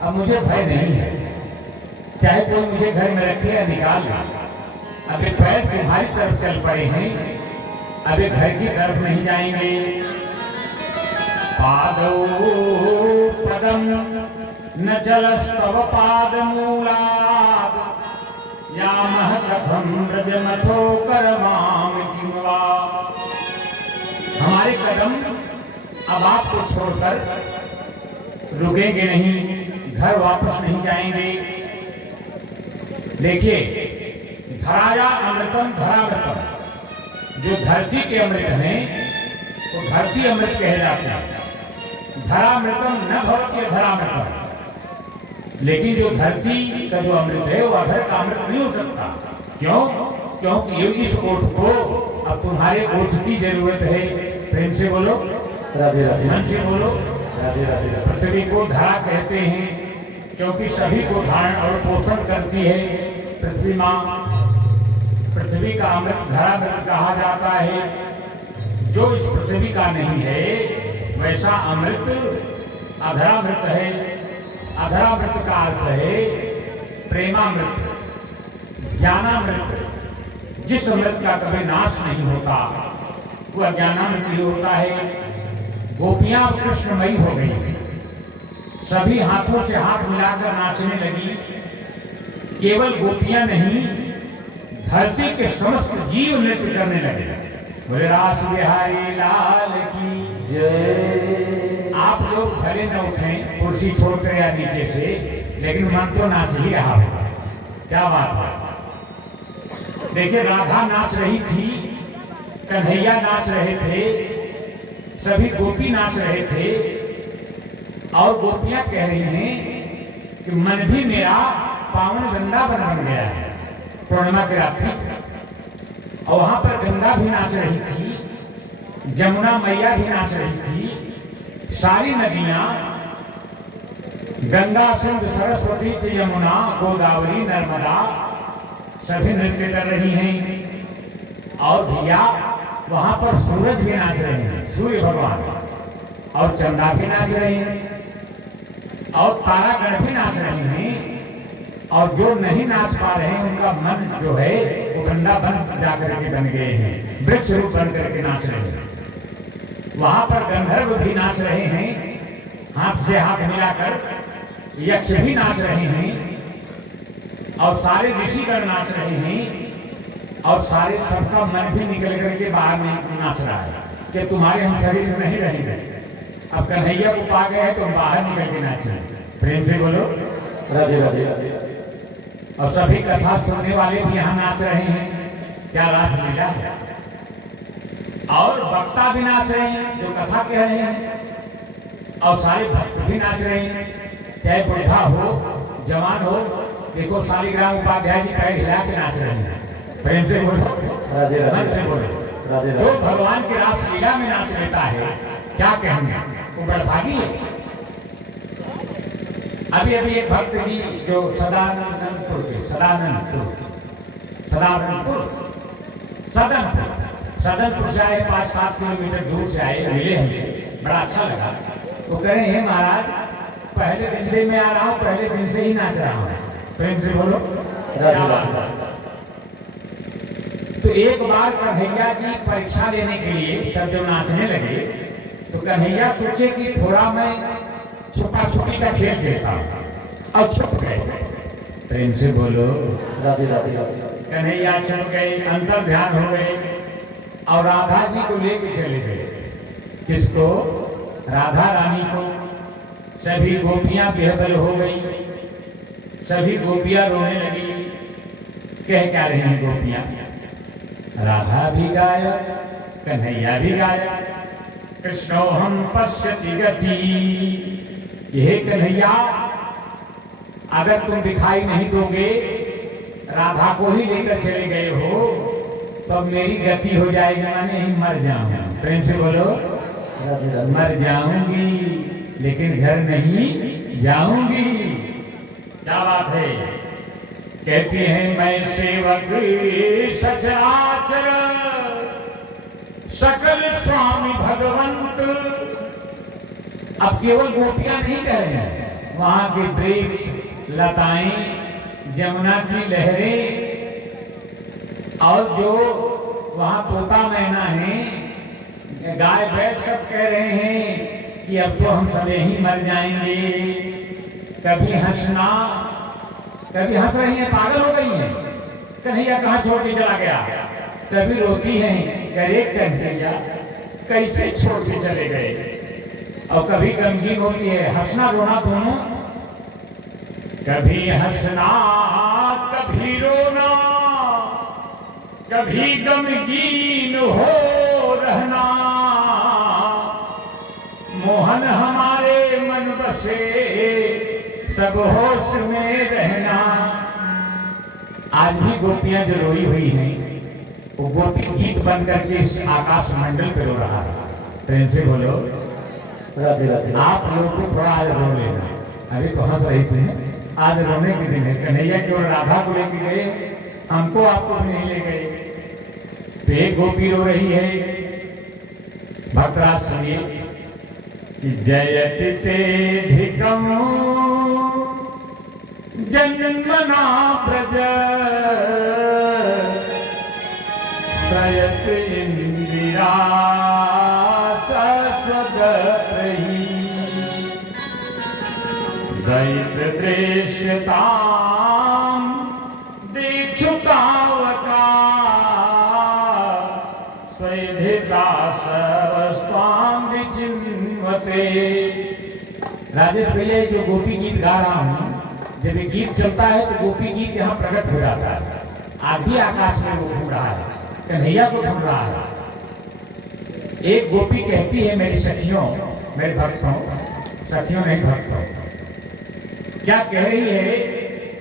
अब मुझे भय नहीं है, चाहे कोई मुझे घर में रखे या निकाल दे। अभी पैर तुम्हारी तरफ चल पड़े हैं, अभी घर की तरफ नहीं जाएंगे। पादौ पदम न चलस्तव पाद मूलाद यामह कथम ब्रजमथो करवाम किम वा। हमारे कदम अब आपको छोड़कर रुकेंगे नहीं, घर वापस नहीं जाएंगे। देखिए धराया अमृतम धरामृतम, जो धरती के अमृत हैं वो धरती अमृत कहे जाते हैं। धरामृतम न भवति धरामृतम, लेकिन जो धरती का जो अमृत है वो अधर का अमृत नहीं हो सकता। क्यों? क्योंकि इस ओठ को अब तुम्हारे ओठ की जरूरत है। प्रेम से बोलो राधे राधे। मन से बोलो राधे राधे। पृथ्वी को धरा कहते हैं क्योंकि सभी को धारण और पोषण करती है पृथ्वी माँ। पृथ्वी का अमृत धरामृत कहा जाता है। जो इस पृथ्वी का नहीं है वैसा अमृत अधरामृत है। अधरामृत का अर्थ है प्रेमामृत, ज्ञानामृत। जिस अमृत का कभी नाश नहीं होता वह ज्ञानामृत ही होता है। गोपियां कृष्णमयी हो गई, सभी हाथों से हाथ मिलाकर नाचने लगी। केवल गोपियां नहीं, धरती के समस्त जीव नृत्य करने लगे। बोले रास बिहारी लाल की जय। आप लोग भले न उठें कुर्सी छोड़कर या नीचे से, लेकिन मन तो नाच ही रहा होगा। क्या बात है। देखिए, राधा नाच रही थी, कन्हैया नाच रहे थे, सभी गोपी नाच रहे थे। और गोपियां कह रही हैं कि मन भी मेरा पावन वृंदावन बन गया है। पूर्णिमा की रात थी और वहां पर गंगा भी नाच रही थी, जमुना मैया भी नाच रही थी। सारी नदियां, गंगा, सिंधु, सरस्वती, यमुना, गोदावरी, नर्मदा, सभी नृत्य कर रही हैं। और भैया वहां पर सूरज भी नाच रहे हैं, सूर्य भगवान, और चंदा भी नाच रहे हैं, और तारागण भी नाच रहे हैं। और जो नहीं नाच पा रहे हैं उनका मन जो है वो गंगा बन जाकर के बन गए हैं, वृक्ष रूप बन करके नाच रहे हैं। वहां पर गंधर्व भी नाच रहे हैं, हाथ से हाथ मिलाकर। यक्ष भी नाच रहे हैं, और सारे ऋषिगण नाच रहे हैं, और सारे सबका मन भी निकल करके बाहर में नाच रहा है कि तुम्हारे हम शरीर में नहीं रहेंगे। अब कन्हैया को पा गए हैं तो हम बाहर निकल के नाच रहे हैं। प्रेम से बोलो राधे राधे। और सभी कथा सुनने वाले भी यहाँ नाच रहे हैं। क्या रास लीला है। और वक्ता भी नाच रहे हैं जो कथा कह रहे हैं, और सारे भक्त भी नाच रहे हैं, चाहे बुढ़ा हो जवान हो। देखो शालिग्राम उपाध्याय जी पैर हिला के नाच रहे हैं। प्रेम से बोलो मन से बोलो। जो भगवान की रास लीला में नाच लेता है क्या कहेंगे, वो बड़भागी है। अभी अभी एक भक्त जी जो सदानंदपुर सदनपुर से आए, 5-7 किलोमीटर दूर से आए, मिले हमसे, बड़ा अच्छा लगा। तो कह रहे हैं महाराज पहले दिन से मैं आ रहा हूँ, पहले दिन से ही नाच रहा हूँ। प्रेम से बोलो। तो एक बार कन्हैया जी परीक्षा लेने के लिए सब जो नाचने लगे, तो कन्हैया सोचे कि थोड़ा मैं छुपा छुपी का खेल खेलता हूँ, और छुप गए। प्रेम से बोलो राधे राधे। कन्हैया छुप गए, अंतर ध्यान हो गए, और राधा जी को लेके चले गए। किसको? राधा रानी को। सभी गोपियां बेहबल हो गई, सभी गोपियां रोने लगी। कह क्या रही हैं गोपियां? राधा भी गायब, कन्हैया भी गायब, कृष्णो हम पश्यति गति। यह कन्हैया अगर तुम दिखाई नहीं दोगे, राधा को ही लेकर चले गए हो, तो अब मेरी गति हो जाएगी, मैंने ही मर जाऊंगा। प्रेम से बोलो मर जाऊंगी, लेकिन घर नहीं जाऊंगी। क्या बात है। कहती हैं मैं सेवक सचराचर सकल स्वामी भगवंत। अब केवल गोपियां नहीं कह रहे हैं, वहां के वृक्ष, लताएं, जमुना की लहरें, और जो वहां तोता मैना है, गाय बैल, सब कह रहे हैं कि अब तो हम सब ही मर जाएंगे। कभी हंसना, कभी हंस रही हैं, पागल हो गई हैं, कन्हैया कहाँ छोड़ के चला गया। कभी रोती हैं, अरे कन्हैया कैसे छोड़ के चले गए। और कभी गमगीन होती है, हंसना रोना दोनों। कभी हंसना कभी रोना, कभी गमगीन हो रहना। मोहन हमारे मन बसे, सब होश में रहना। आज भी गोपियां जो रोई हुई हैं, वो गोपी गीत बन करके इस आकाश मंडल पे रो रहा है। प्रेम से बोलो राधे राधे। आप लोग को थोड़ा आज रो लेना। अभी तो हंस रही थी, आज रोने के दिन है। कन्हैया केवल राधा को लेके गए हमको आपको भी नहीं ले गए। तो एक गोपी रो रही है, भक्तराज सुनिए कि जयति तेधिकम जन्मना ब्रज प्रयत इंदिरा ससगत्रही दैत दृश्यताम दीक्षुतावका स्वैधिता सर्वस्वाम विचिन्वते। राजेश भैया जो गोपी गीत गा रहा हूँ, जब ये गीत चलता है तो गोपी गीत यहाँ प्रकट हो जाता है। आज भी आकाश में वो घूम रहा है, कन्हैया को ढूंढ रहा है। एक गोपी कहती है, मेरी सखियों, मेरे भक्तों, सखियों नहीं भक्तों, क्या कह रही है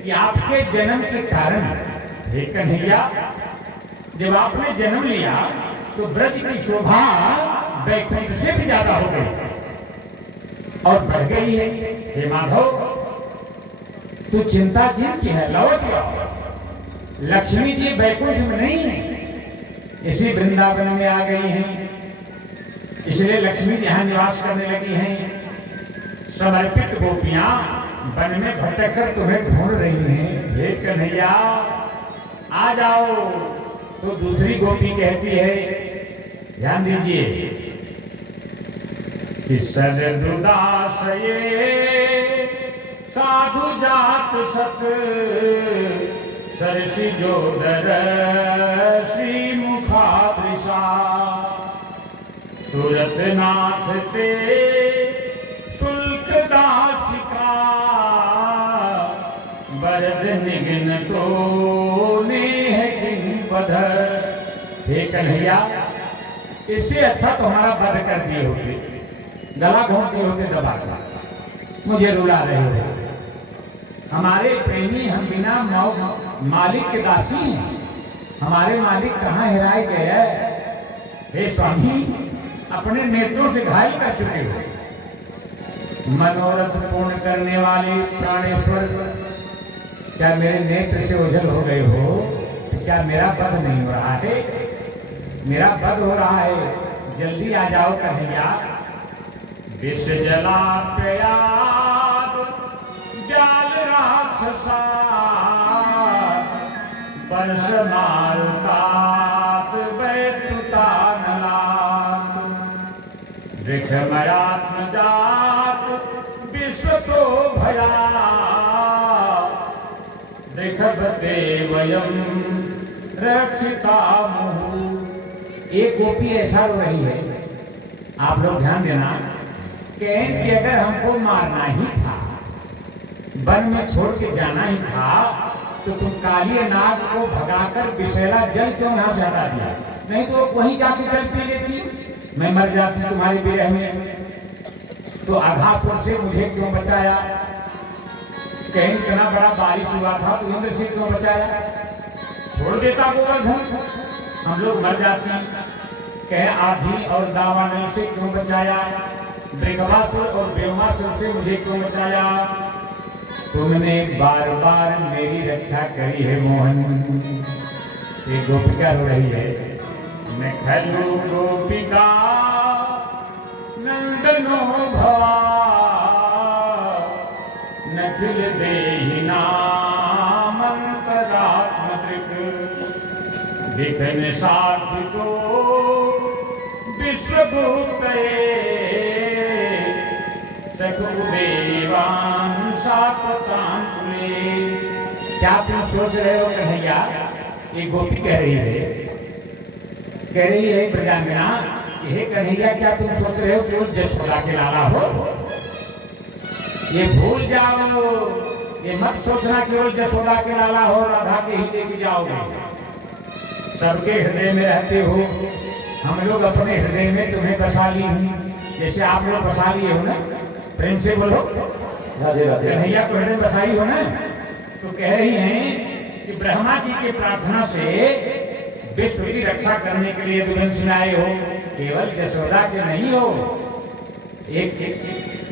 कि आपके जन्म के कारण हे कन्हैया, जब आपने जन्म लिया तो ब्रज की शोभा वैकुंठ से भी ज्यादा हो गई और बढ़ गई है। हे माधव, तू चिंता की है, लौट जाओ। लक्ष्मी जी वैकुंठ में नहीं है, इसी वृंदावन में आ गई हैं, इसलिए लक्ष्मी जी यहाँ निवास करने लगी हैं। समर्पित गोपियां वन में भटक कर तुम्हें ढूंढ रही हैं। हे कन्हैया आ जाओ। तो दूसरी गोपी कहती है, ध्यान दीजिए कि सदुदास ये साधु जात सत सरसी जोदर श्री मुखादृशा सूरत नाथ ते शुल्क दासिका बरद निगन तो नेह किन बध। हे कन्हैया, इससे अच्छा तो हमारा वध कर दिए होते, गला घोंट दिए होते दबा कर। मुझे रुला रहे हो, हमारे प्रेमी हम बिना मालिक के दासी हैं, हमारे मालिक कहाँ हेराए गए। हे स्वामी, अपने नेत्रों से घायल कर चुके हो। मनोरथ पूर्ण करने वाले प्राणेश्वर, क्या मेरे नेत्र से ओझल हो गए हो? क्या मेरा वध नहीं हो रहा है? मेरा वध हो रहा है, जल्दी आ जाओ कन्हैया। विष जलाप्याद जाल राक्षसा वर्ष मारुतात वैतुतानलात् वृक्षमयात्मजात विश्व तो भया वृक्षपते वयम रक्षितामः। एक गोपी ऐसा रो रही है, आप लोग ध्यान देना, कहें कि अगर हमको मारना ही था, वन में छोड़ के जाना ही था, तो तुम काली नाग को भगाकर विषैला जल क्यों यहाँ से हटा दिया? नहीं तो वहीं जाके जल पी लेती, मैं मर जाती तुम्हारे विरह में। तो अघापुर से मुझे क्यों बचाया? कहीं इतना बड़ा बारिश हुआ था तो इंद्र से क्यों बचाया? छोड़ देता गोवर्धन, हम लोग मर जाते। कहे आधी और दावानल से क्यों बचाया? वृषभासुर और व्योमासुर से मुझे क्यों बचाया? तुमने बार बार मेरी रक्षा करी है मोहन। ये गोपिका रो रही है, मैं खलु गोपिका नंदनो भवा नखिल देहि नामंतरात्मदृक् विघ्न साधु को विश्वभूतये सकुदेवान सात्वतांकुले। क्या तुम सोच रहे हो कन्हैया? ये गोपी कह रही है प्रजांगना, हे कन्हैया, क्या तुम सोच रहे हो कि वो जसोदा के लाला हो? ये भूल जाओ, ये मत सोचना केवल जसोदा के लाला हो, राधा के ही लेके जाओगे। सबके हृदय में रहते हो, हम लोग अपने हृदय में तुम्हें बसा ली हूँ, जैसे आप लोग बसा लिए हो ना। प्रेम से बोलो, राधे राधे। कन्हैया को हृदय बसाई हो ना। तो कह रही हैं कि ब्रह्मा जी की प्रार्थना से विश्व की रक्षा करने के लिए दुल्हन से आए हो, केवल जसोदा के नहीं हो। एक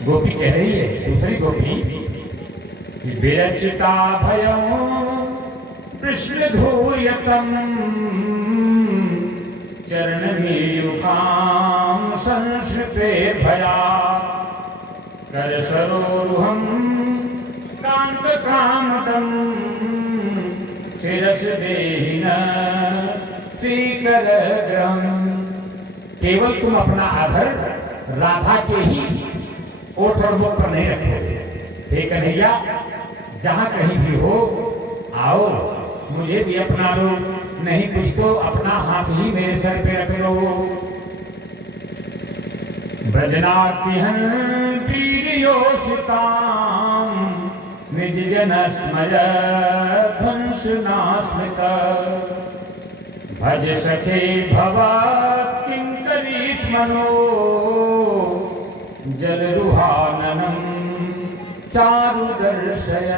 गोपी कह रही है, दूसरी गोपी कि विरचिता भयं कृष्ण धूर्यतम चरण मीयुखाम संस्कृते भया कर सरोरुहम कांत कामतम शिरस देहिन श्रीकर ग्रहम। केवल तुम अपना आदर राधा के ही ओठ और मुख पर नहीं रखो। हे कन्हैया, जहां कहीं भी हो आओ, मुझे भी अपना लो, नहीं कुछ तो अपना हाथ ही मेरे सर पे रख लो। ब्रजनातिहं वीर्योषितां निज जन स्मय ध्वंसनास्मित भज सखे भवा किंकरीष्मनो जलरुहाननम चारु दर्शय।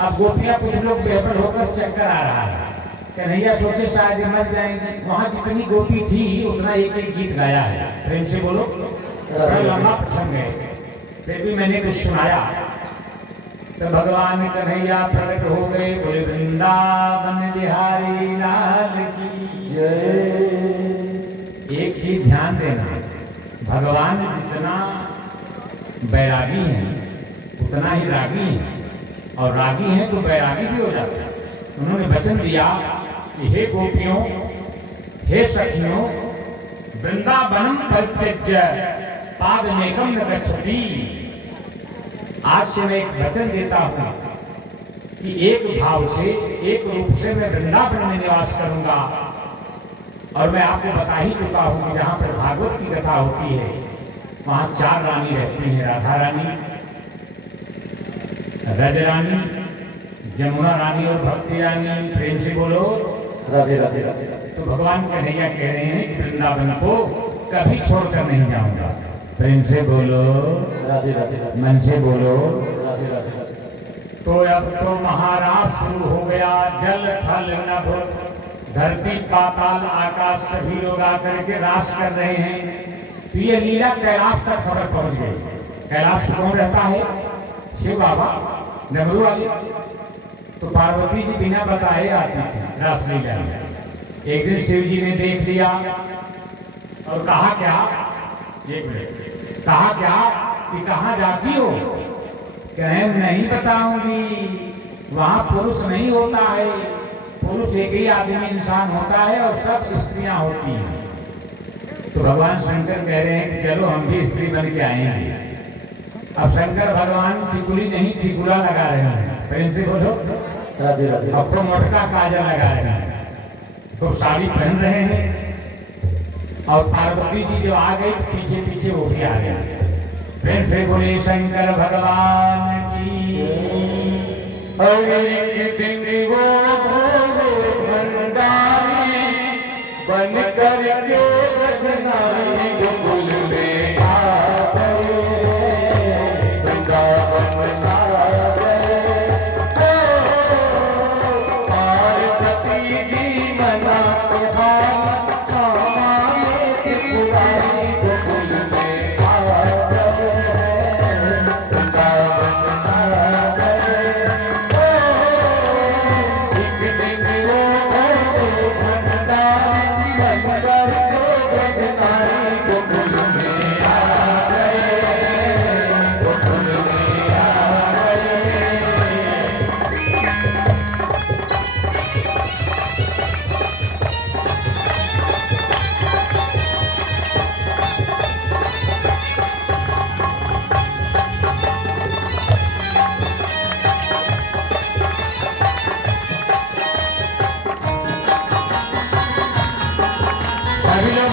अब गोपियां कुछ लोग बेहतर होकर चक्कर आ रहा है। कन्हैया सोचे शायद मर जाएंगी। वहां जितनी गोपी थी उतना एक एक गीत गाया है। प्रेम से बोलो। बड़ा लंबा प्रसंग है, फिर भी मैंने कुछ सुनाया। तो भगवान कन्हैया प्रकट हो गए, बोले वृंदावन बिहारी लाल की जय। एक चीज ध्यान देना, भगवान जितना बैरागी हैं उतना ही रागी हैं, और रागी हैं तो बैरागी भी हो जाते हैं। उन्होंने वचन दिया कि हे गोपियों, हे सखियों, वृंदावनम परित्यज्य पादमेकं न गच्छति। आज से मैं एक वचन देता हूं कि एक भाव से, एक रूप से मैं वृंदावन में निवास करूंगा। और मैं आपको बता ही चुका हूं कि जहां पर भागवत की कथा होती है वहां 4 रानी रहती हैं, राधा रानी, रज रानी, जमुना रानी और भक्ति रानी। प्रेम से बोलो राधे राधे राधे। तो भगवान कन्हैया कह रहे हैं कि वृंदावन को कभी छोड़कर नहीं जाऊंगा। प्रेम से बोलो राधे राधे, मन से बोलो राधे राधे। तो अब तो महाराज शुरू हो गया। जल थल नभ धरती पाताल आकाश सभी लोग आकर के रास कर रहे हैं। तो ये लीला कैलाश तक खबर पहुंच गई। कैलाश पर कौन रहता है? शिव बाबा, डमरू वाले। तो पार्वती जी बिना बताए आती थी रासलीला में। एक दिन शिव जी ने देख लिया और कहा क्या, एक मिनट, कहा क्या कि कहाँ जाती हो? कहे नहीं बताऊंगी, वहां पुरुष नहीं होता है, पुरुष एक ही आदमी इंसान होता है और सब स्त्रियां होती हैं। तो भगवान शंकर कह रहे हैं कि चलो हम भी स्त्री बन के आएंगे। अब शंकर भगवान टिकुली नहीं टिकुला लगा रहे हैं। प्रेम से बोलो राधे राधे। अब तो मोटका काजल लगा रहे हैं, तो साड़ी पहन रहे हैं। और पार्वती जी जब आ गई पीछे पीछे वो भी आ गया। प्रेम से बोले शंकर भगवान की। एक दिन वो भंडारी बन कर के बजनारी गोकुल में आ गए। वृंदावन आ गए। पार्वती जी मना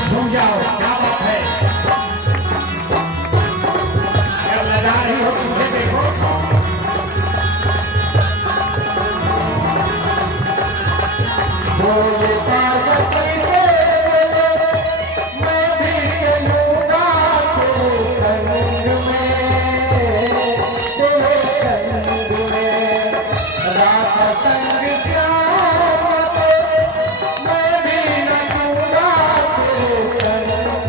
घूम जाओ, क्या बात है। अगर लगा रही हो मुझे देखो। मैं भी चलूंगा तेरे संग में, तेरे संग में राधा संग श्याम। मैं भी नचूंगा तेरे संग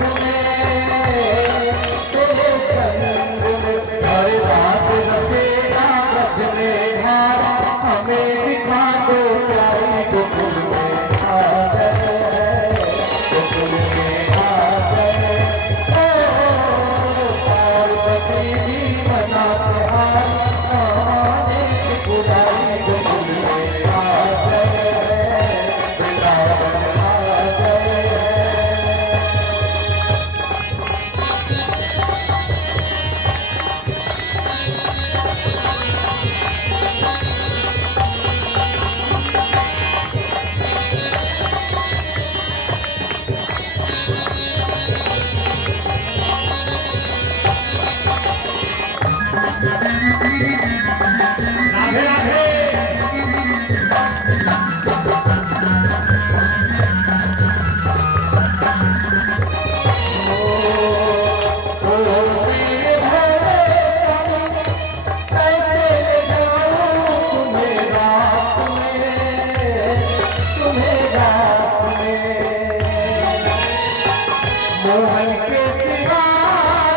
मोहन के सिवा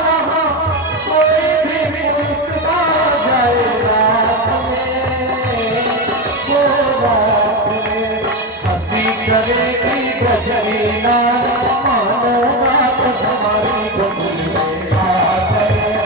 वहाँ कोई भी मुस्कुरा जाए रात में, वो रात में हंसी करेगी गजल